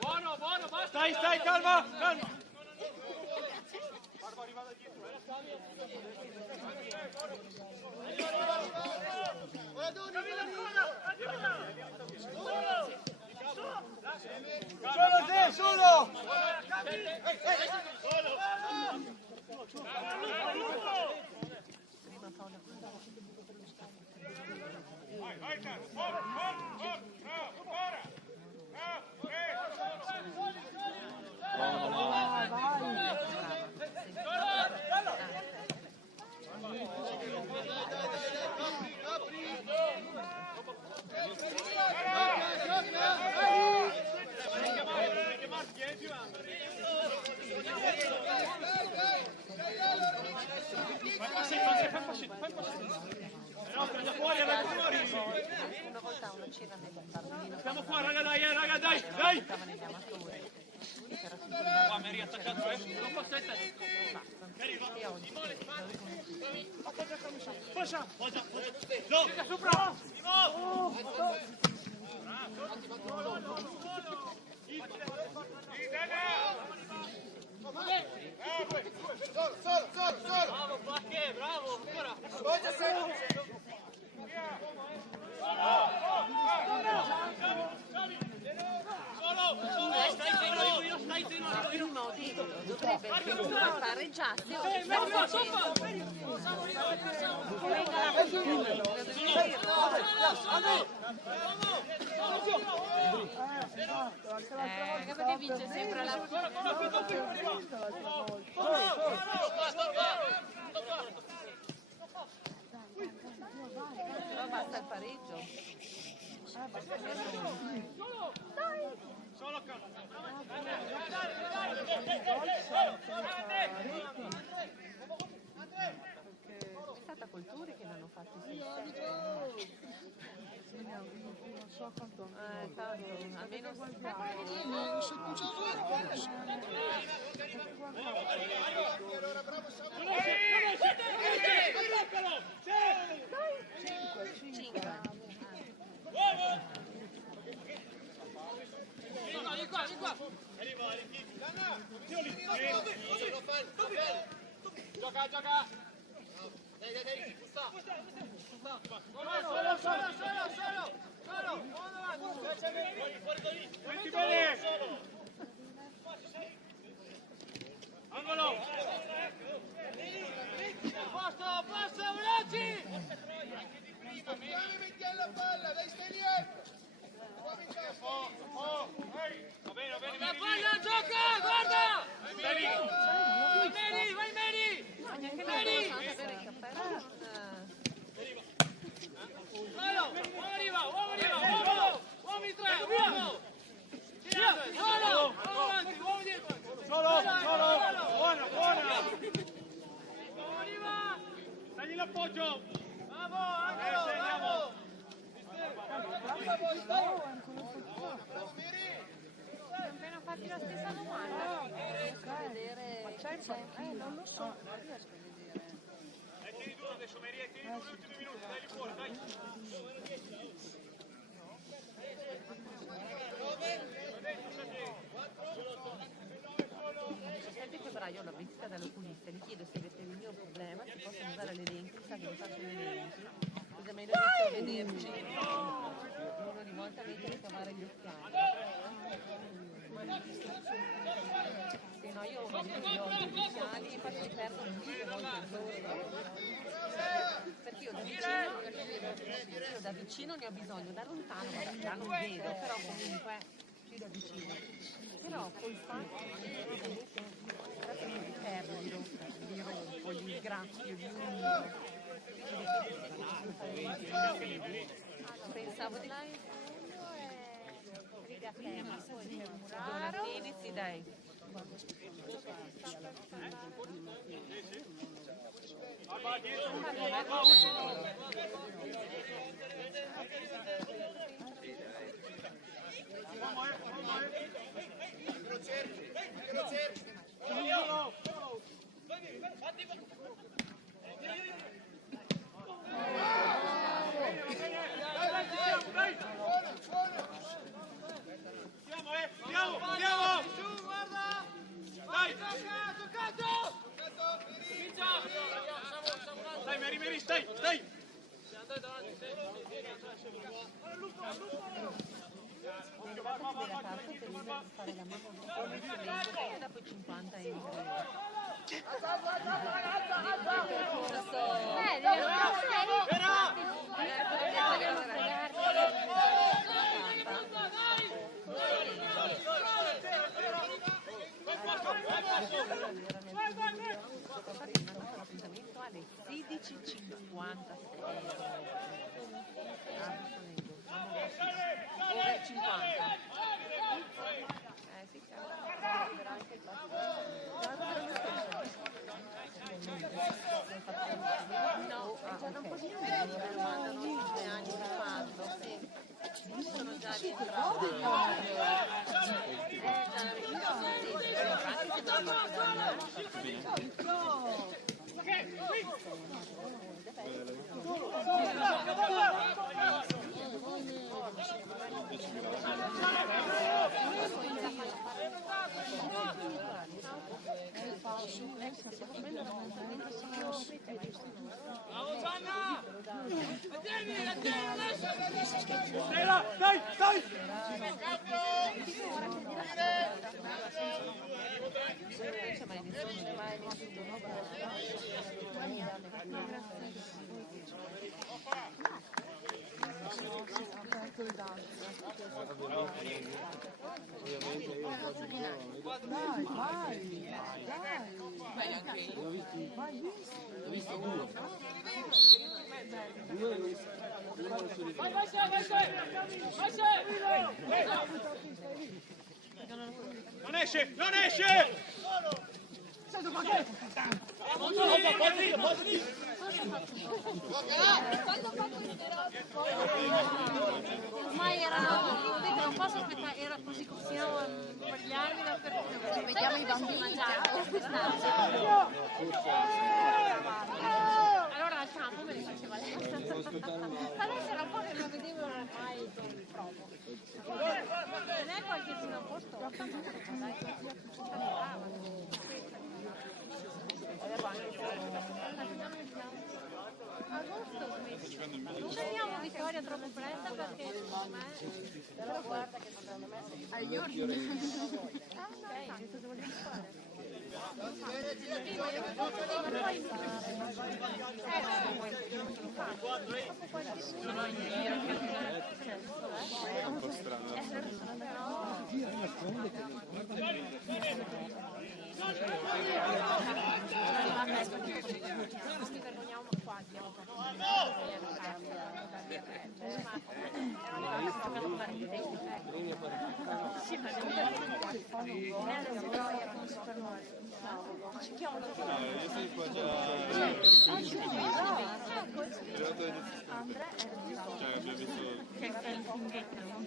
Buono, basta! Stai, calma! Arriva da dietro. Camilla, Solo te, solo! Una volta una cena nel barbino. Siamo qua, raga, dai, dai! Stavano negli amatori. Era tutto Qua mi è riattaccato, non fa aspetta. e oggi Forza! No, sopra! Solo! Bravo, Pacche, bravo! Ancora! Stai zero! il modo dovrebbe pareggiarsi o perché vince sempre la però basta il pareggio. Solo È stata Colturi che l'hanno fatto 6-7. Non so quanto. Almeno Gioca! Dai, busta! Solo! Metti bene! Angolo! Posto, veloci! Metti alla palla, dai, stai dietro! Va bene, La palla, gioca, guarda! Vai Meri! neanche loro sanno avere i cappelli. Uomo arriva! Uomini tre, uomo! Solo! Uomo avanti, uomo dietro! Solo! Buona! Uomo arriva! Dagli l'appoggio! Bravo, bravo! appena fatti la stessa domanda. Riesco a vedere. Non lo so, non riesco a vedere. Tieni duro adesso, Meri, tieni duro gli ultimi minuti, dai fuori, dai! Il 17 febbraio ho la visita dall'oculista, gli chiedo se avete il mio problema, si possono usare le lenti, sa che mi faccio le lenti, così almeno inizio a vederci, uno di volta mettere a cavare gli occhiali. Se no io ho gli occhiali, infatti mi perdo un video volte al giorno, perché io da vicino ne ho bisogno, da lontano già non vedo, però comunque più da vicino. Però col fatto che mi perdo, li rompo, li sgraffio, li ungo. Pensavo di Rigatema, poi c'è un muraro. Donatini, sì dai. Va dietro! Andiamo! Su, guarda! Dai! Giocato! Dai, Meri, stai! fare la mano e dopo i 50 euro. Appuntamento alle 16:56. Ore 50. Sì, no, già da un po' di tempo lo mandano 5 anni di farlo. Sono già rientrati. Dai, dai! Non esce! Non esce! Ormai non posso aspettare, era così, continuavo a sbagliarmi dappertutto. Vediamo i bambini mangiare. Allora lasciamo, me li faceva lei. Adesso era un po' che non vedevo ormai proprio. Non è qualche primo posto. Non scegliamo vittoria troppo presto perché secondo me però guarda che secondo me agli ordini cosa vogliamo fare? È un po' strano. Ci vergogniamo qua, abbiamo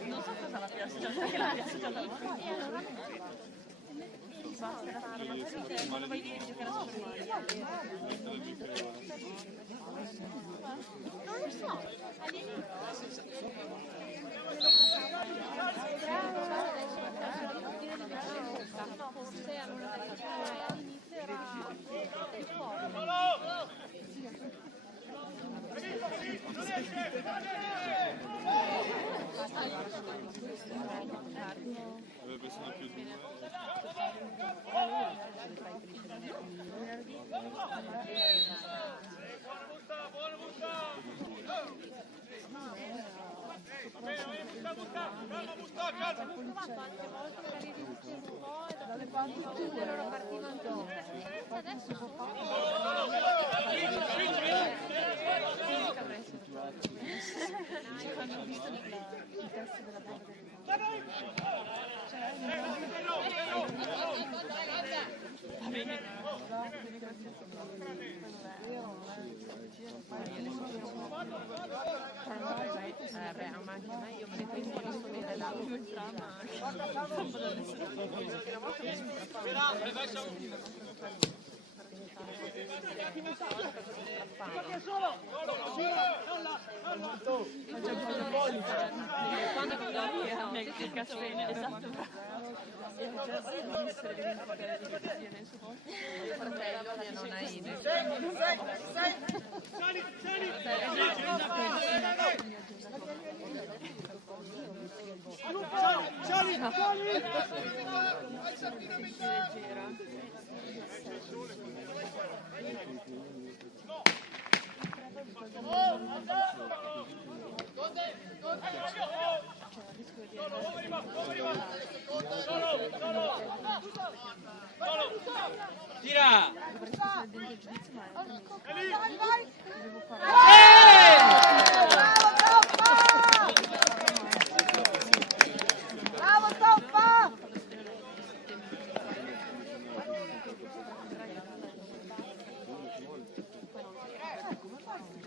non so cosa l'abbia associata, che l'abbia associata non vai dire che era super non lo so, Avrebbe essere più due. dalle parti tue loro partivano tutte adesso hanno visto i testi della ma anche me io me ne prendo di sudare l'ultra quando che cazzo esatto il fratello non ha idea Sali! Tira! Bravo Toppa!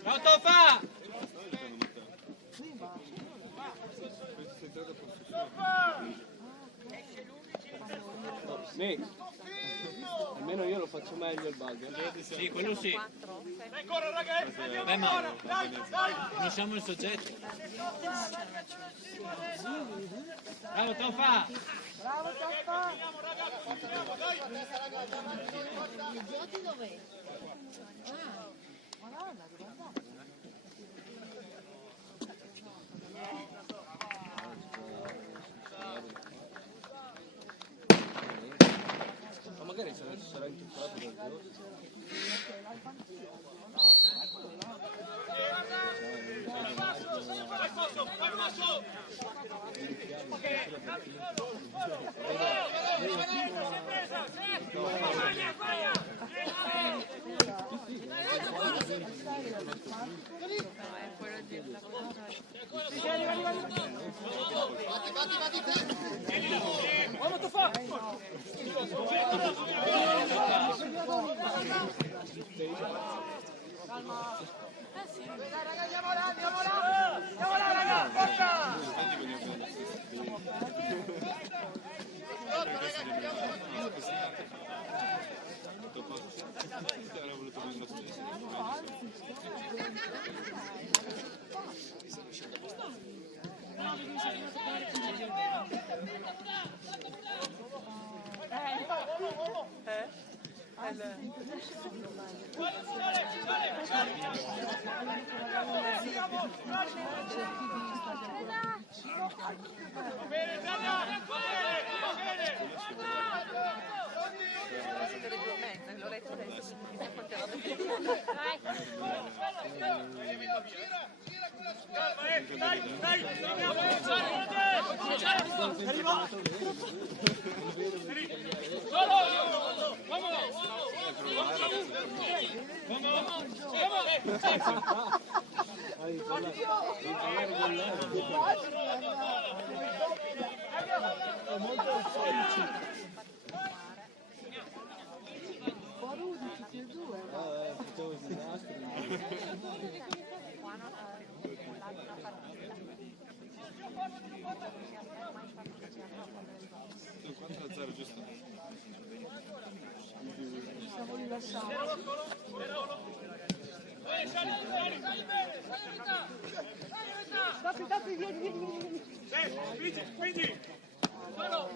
Ciao Toffa! Nick, almeno io lo faccio meglio il bug. Sì, quello sì. Ancora ragazzi, Beh, ma non siamo il soggetto. Bravo Toffa! Bravo Toppa! Madonna, dove andate? Ma magari se ci sarà intuffato dal gioco. Siamo rilassati. Tappi, vieni. Spingi! Vado!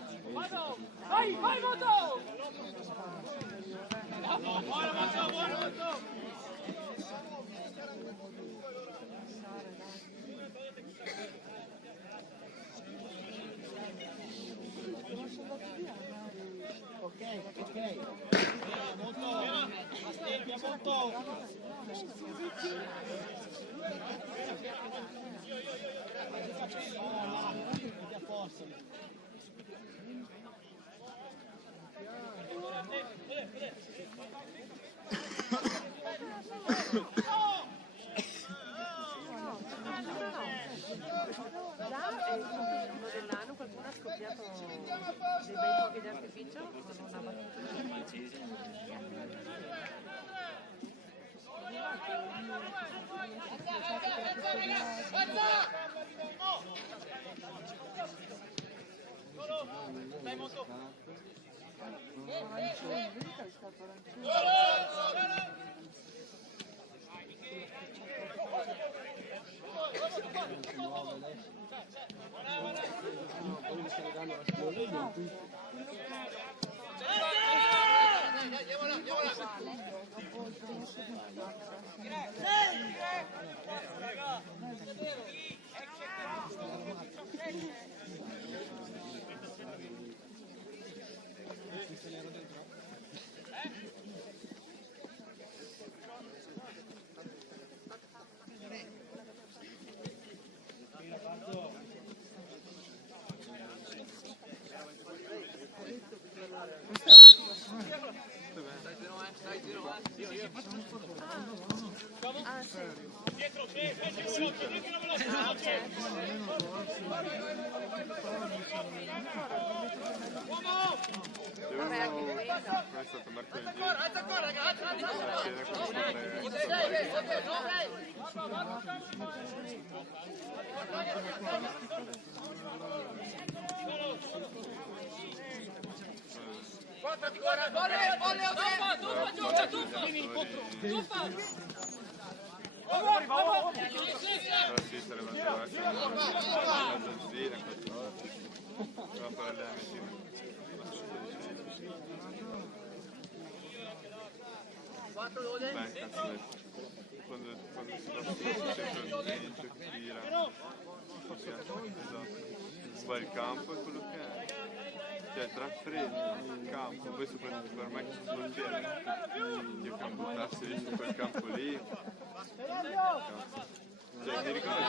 Vai, Moto! Buono, Moto! Ok. Molto. Dell'anno qualcuno ha scoppiato dei bei fuochi d'artificio con una battuta. Dai Moto! Ah, sì. Dietro, sì, veloce, Vabbè, anche quello. È stato mercoledì. alza ancora ragazzi, Assistere la giocata, la zanzina, qualcosa. Va a fare l'MT. Beh, cazzo, quando si va sempre il vento che tira, esatto. Poi il campo è quello che è. Cioè tra freddo, il campo, poi soprattutto per me che sono in pieno, io che buttassi lì su quel campo lì. Cioè mi ricordo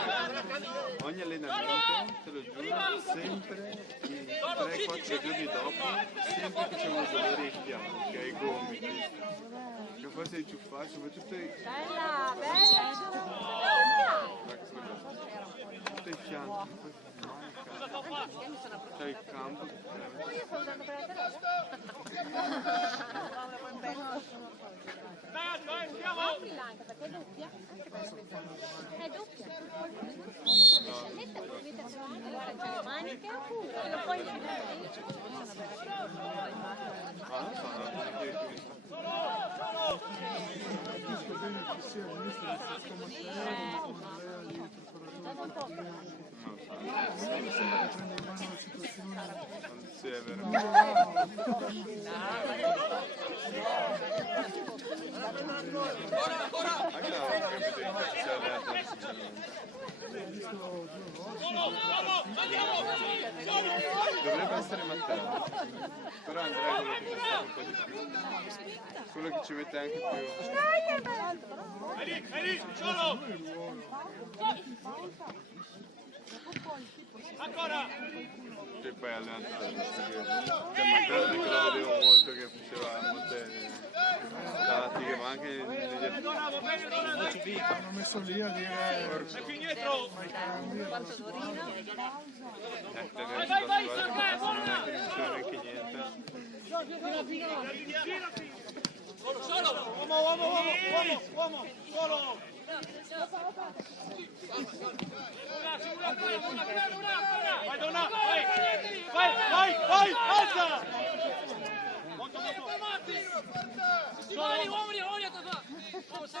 che ogni allenamento, te lo giuro, sempre 3-4 giorni dopo, sempre facevo dolore ai fianchi, ai gomiti, che forse ai ciuffati, soprattutto ai... Bella, tutti i fianchi, poi c'è il campo. io sto usando per la Aprila anche perché è doppia, anche per è doppia. Scialetta puoi metterci anche, guarda, c'è le maniche, e lo puoi infilare dentro. Ma non so, non è che sì, è vero. Dovrebbe essere Matteo, però Andrea è quello che ci sta un po' di più, quello che ci mette anche più. È lì, solo! Ancora! Che poi allenatore, che Matteo che lo vedevo molto, che faceva molte tattiche, ma anche negli altri. Hanno messo lì a dire È qui dietro! Quanto Dorino? Tenersi da squadra, non è che non c'è neanche niente. Solo! Uomo! Solo! Vai Donna! Vai! Alza! Molto! Vai, uomini a trovare! Forza!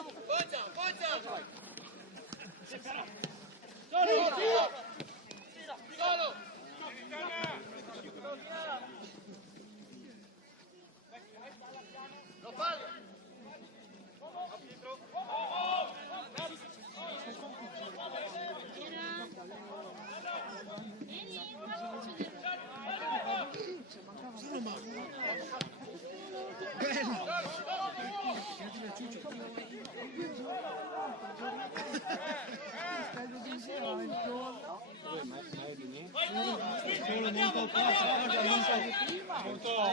Solo! Lo fallo!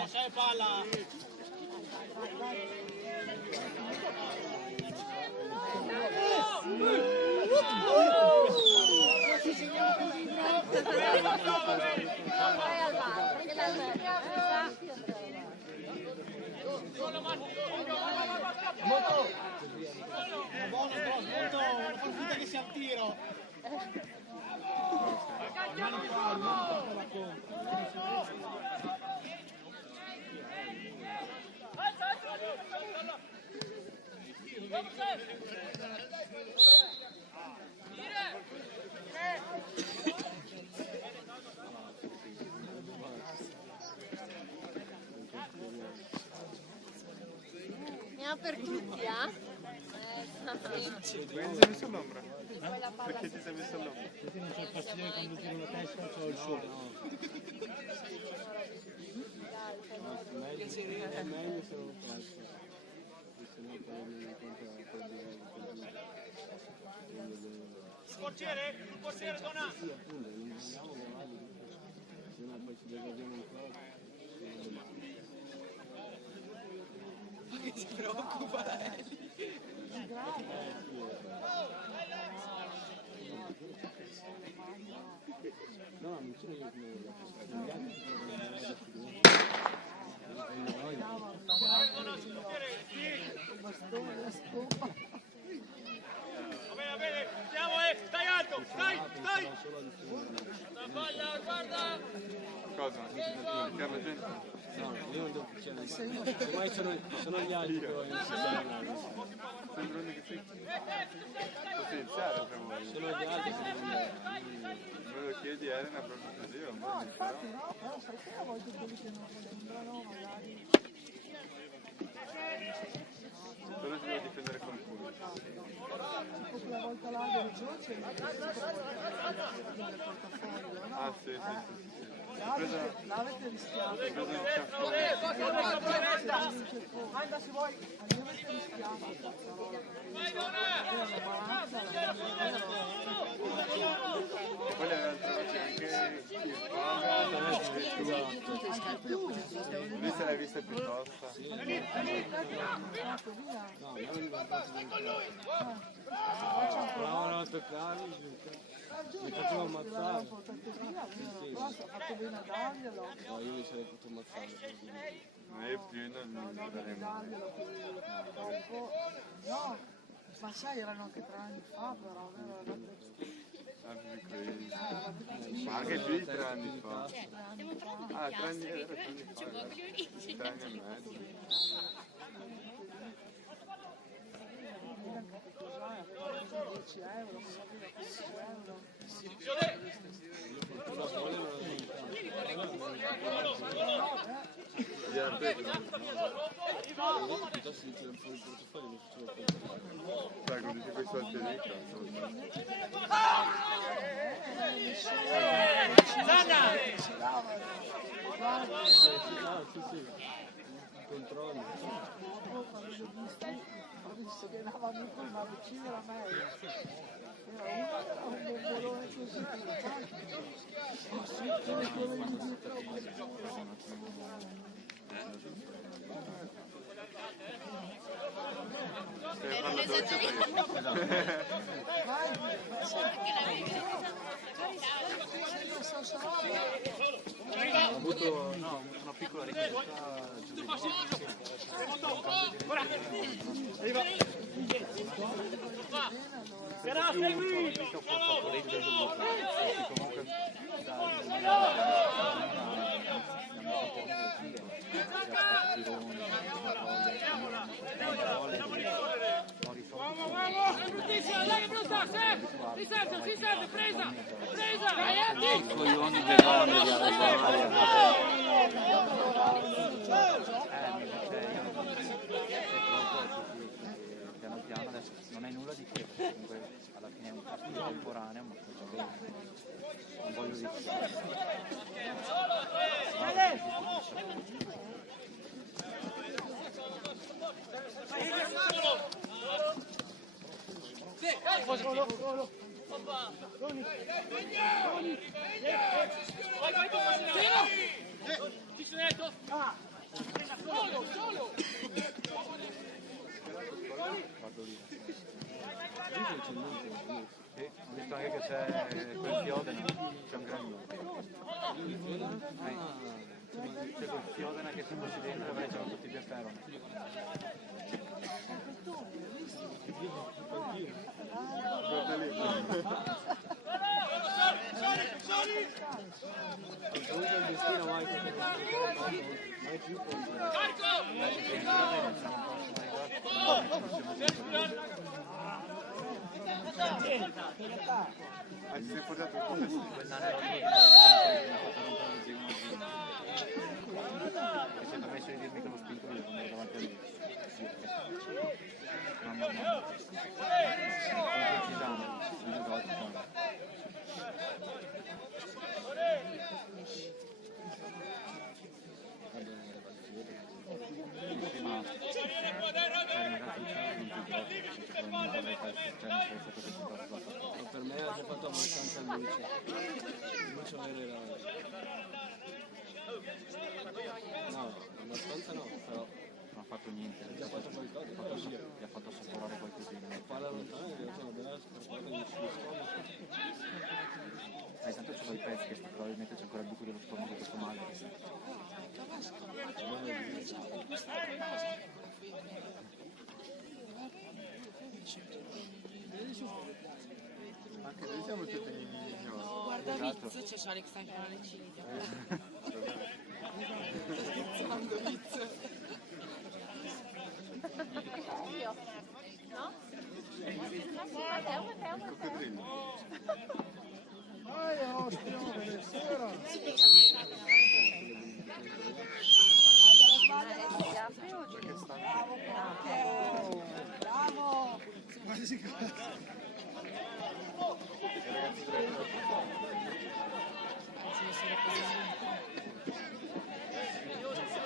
Sei palla! Vai al bar, perché la linea Molto, fa finta che sia al tiro. ne ha per tutti, Perché ti sei messo all'ombra? Perché ti sei messo all'ombra? Perché non c'ho il fastidio quando giro la testa, c'ho il sole. È meglio se lo faccio. Se no poi mi incontra Il portiere, Donna! Sì, appunto, non andiamo davanti. Se no poi ci degradiamo ancora. Si preoccupa lei. No, non sono io che Va bene, siamo, stai alto, stai! Guarda, guarda! Cosa? Chiama gente? no, io non devo ormai sono gli altri che vogliono Sembrano che sei potenziale per voi. sono gli altri che Me lo chiedi Elena proprio così, o No, infatti no, però sai che a volte quelli che non sembrano magari... solo si deve difendere qualcuno. Tipo quella volta là del Giorgio nel portafoglio, no? Ah sì. L'avete rischiato. Preso un ciaffone. Anda se vuoi, avete rischiato. Poi l'altra voce anche il lui se l'hai vista più tosta. provavano a toccarmi mi facevo ammazzare Però si è fatto bene a darglielo. no io mi sarei potuto ammazzare Ma io più non mi daremo. No, ma sai, erano anche 3 anni fa, però. Ma anche più di 3 anni fa. Ah, 3 anni, era 3 anni fa. 3 anni e mezzo. 10 euro, 15 euro. piuttosto di tirare fuori il portafoglio mi facevo Dai, con tutti quei soldi lì, cazzo. sì controllo Ho visto che andava amico il marocchino era meglio. Era un bombolone così. Stai a fare la doccia perché... Ho avuto una piccola difficoltà. Però segui! Si sente, presa! I coglioni che vanno di Piano piano adesso non è nulla di che, comunque alla fine è un castigo temporaneo, ma non voglio dire. Ho visto anche che c'è quel Fiodena, c'è un grande c'è quel Fiodena che sembra si dentro e avrei già tutti gli afferoni. il destino mai più Ah, ti sei portato come si E se dovessi dirmi che lo spinto io sono davanti a lui. Mamma mia. per me ha fatto abbastanza luce vero era no abbastanza no però no. fatto niente, gli ha fatto assaporare qualcosina. Tanto c'ho i pezzi che probabilmente c'è ancora il buco dello stomaco che fa male. Anche noi siamo tutti mignoni. Guarda Viz, c'è Sonic che sta ancora le ciglia. Sto Viz. Io? No? Coccodrillo. Vai, ospite, buonasera. Bravo!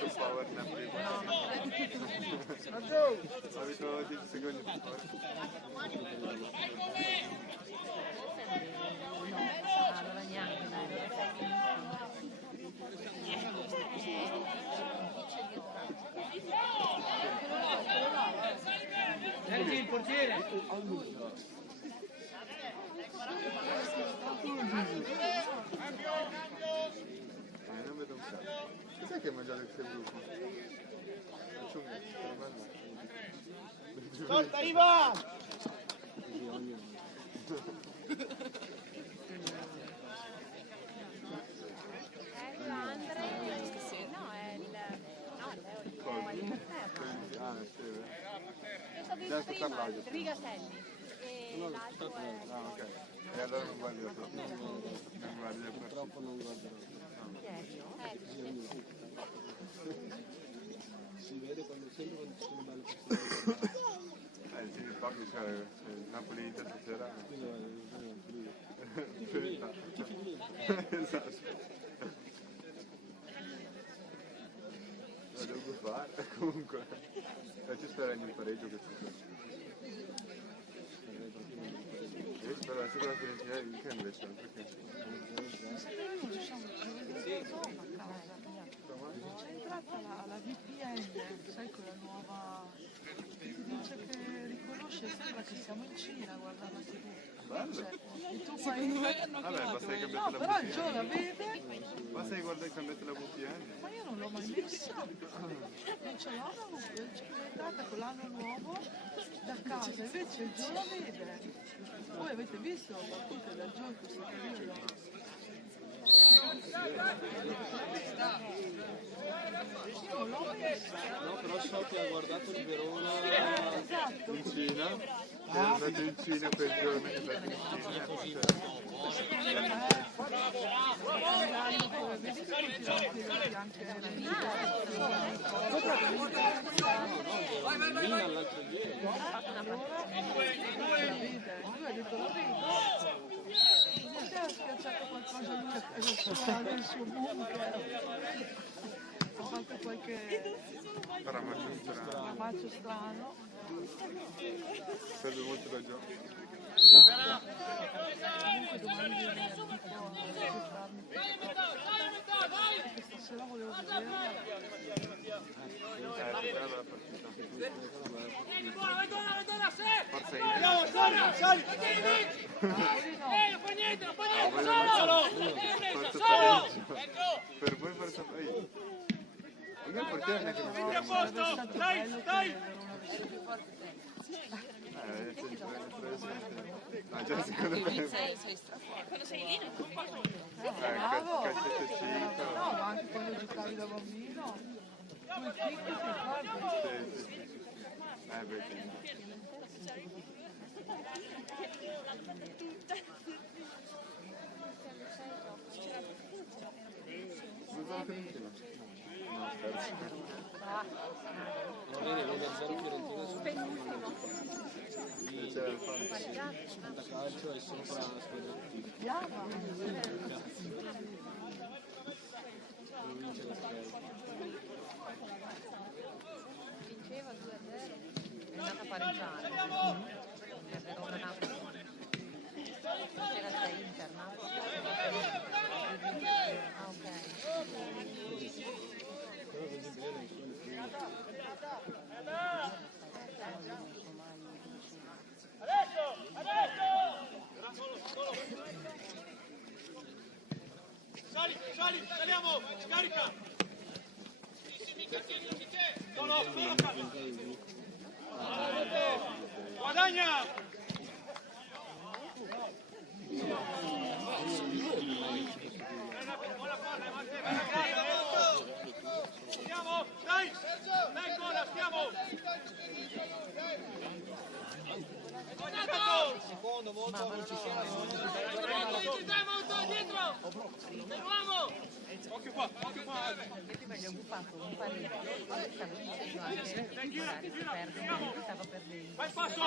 Il power nap prima. Avete 10 secondi per fare. Allora neanche, dai. Sergi, il portiere! Non vedo un cazzo. Cos'è che hai mangiato questo bruco? Acciughe, Forza, Iva! Rigatelli e l'altro è... Ah, ok. E allora non guardi la tua. Non guardi la tua. Purtroppo non guarderò. Si vede quando sempre quando ci sono belle persone. Sì, proprio c'è Napoli Inter stasera. Esatto. Lo devo fare comunque. Ci spera in un pareggio questo sera. Io spero essere la Fiorentina di weekend invece, perché? C'è entrata la VPN, sai quella nuova che ti dice che riconosce, sembra che siamo in Cina a guardare la TV. Bello. E tu fai... Vabbè, basta che cambiate No, la però il VPN. Gio la vede, Basta che guardate e cambiate la VPN. ma io non l'ho mai messa. Non ce l'ho una VPN, c'è entrata con l'anno nuovo da casa, invece il Gio la vede. Voi avete visto la battuta del Gio in questo periodo? Io non l'ho messa. No, però so che ha guardato il Verona. Esatto. In Cina? È andato in Cina quel giorno che è andato in Cina. Vedi che continuano anche la Milan l'altro ieri. lui ha detto la vedo, niente, ha schiacciato qualcosa lui nel suo bunker, ha fatto qualche ramaccio strano. Serve molto da gioco. Comunque domani viene tipo a registrarmi questa sera volevo vederla. Bella la partita. Forza Andiamo, sali, sali! Non fa niente, non fa niente, solo! Solo! Per voi forza pareggio. Il mio portiere non è che mi Metti a posto! Dai, dai! Ah, già secondo me. Quando sei lì non ti porta. Bravo! Calcetto 5. No, ma anche quando giocavi da bambino. Due kick ti ricordi? Sì. Beh, sì. Non sono Fiorentina? No, perso. Va bene, 1-0 Fiorentina su C'è il fan. calcio e solo per la squadra. Chiama! Non vince la squadra. Vinceva 2-0. È andata a pareggiare. Verona Napoli. Era 6 Inter Napoli. Ah, ok. Però vedi bene, Saliamo, scarica! Solo, guadagna! Stiamo, dai, ancora, stiamo! Secondo, molto Molto dietro! Occhio qua! Metti meglio occupato un pareggio, stavo dicendo anche che stava perdendo. Vai passo!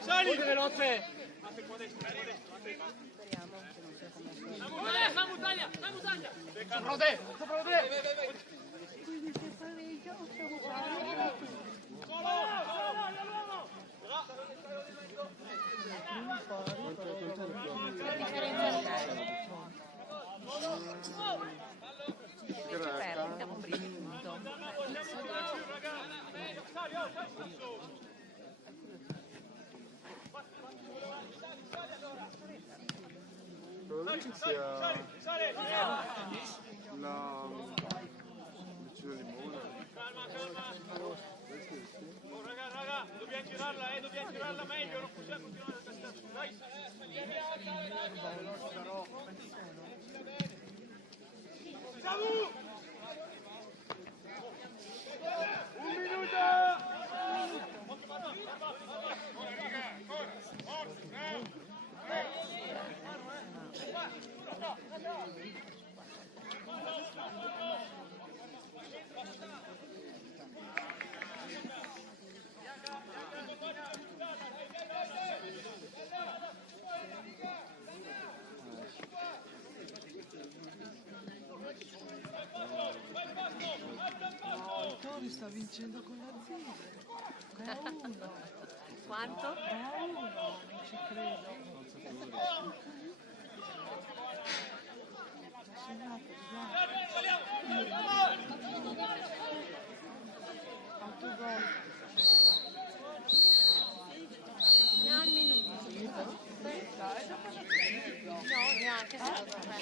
Sali! veloce! Speriamo che non sia come La montagna! Sopra te! quindi se pareggio siamo siamo primi punto. Credo che sia la vicino Limone. Oh, raga, dobbiamo girarla meglio, non possiamo continuare a testare. Dai! Samu! Un minuto! Tori sta vincendo con la Zile. 3-1. Quanto? 3-1, non ci credo. Ha segnato, guarda. 8 gol. Ne ha un minuto. No, neanche secondo me.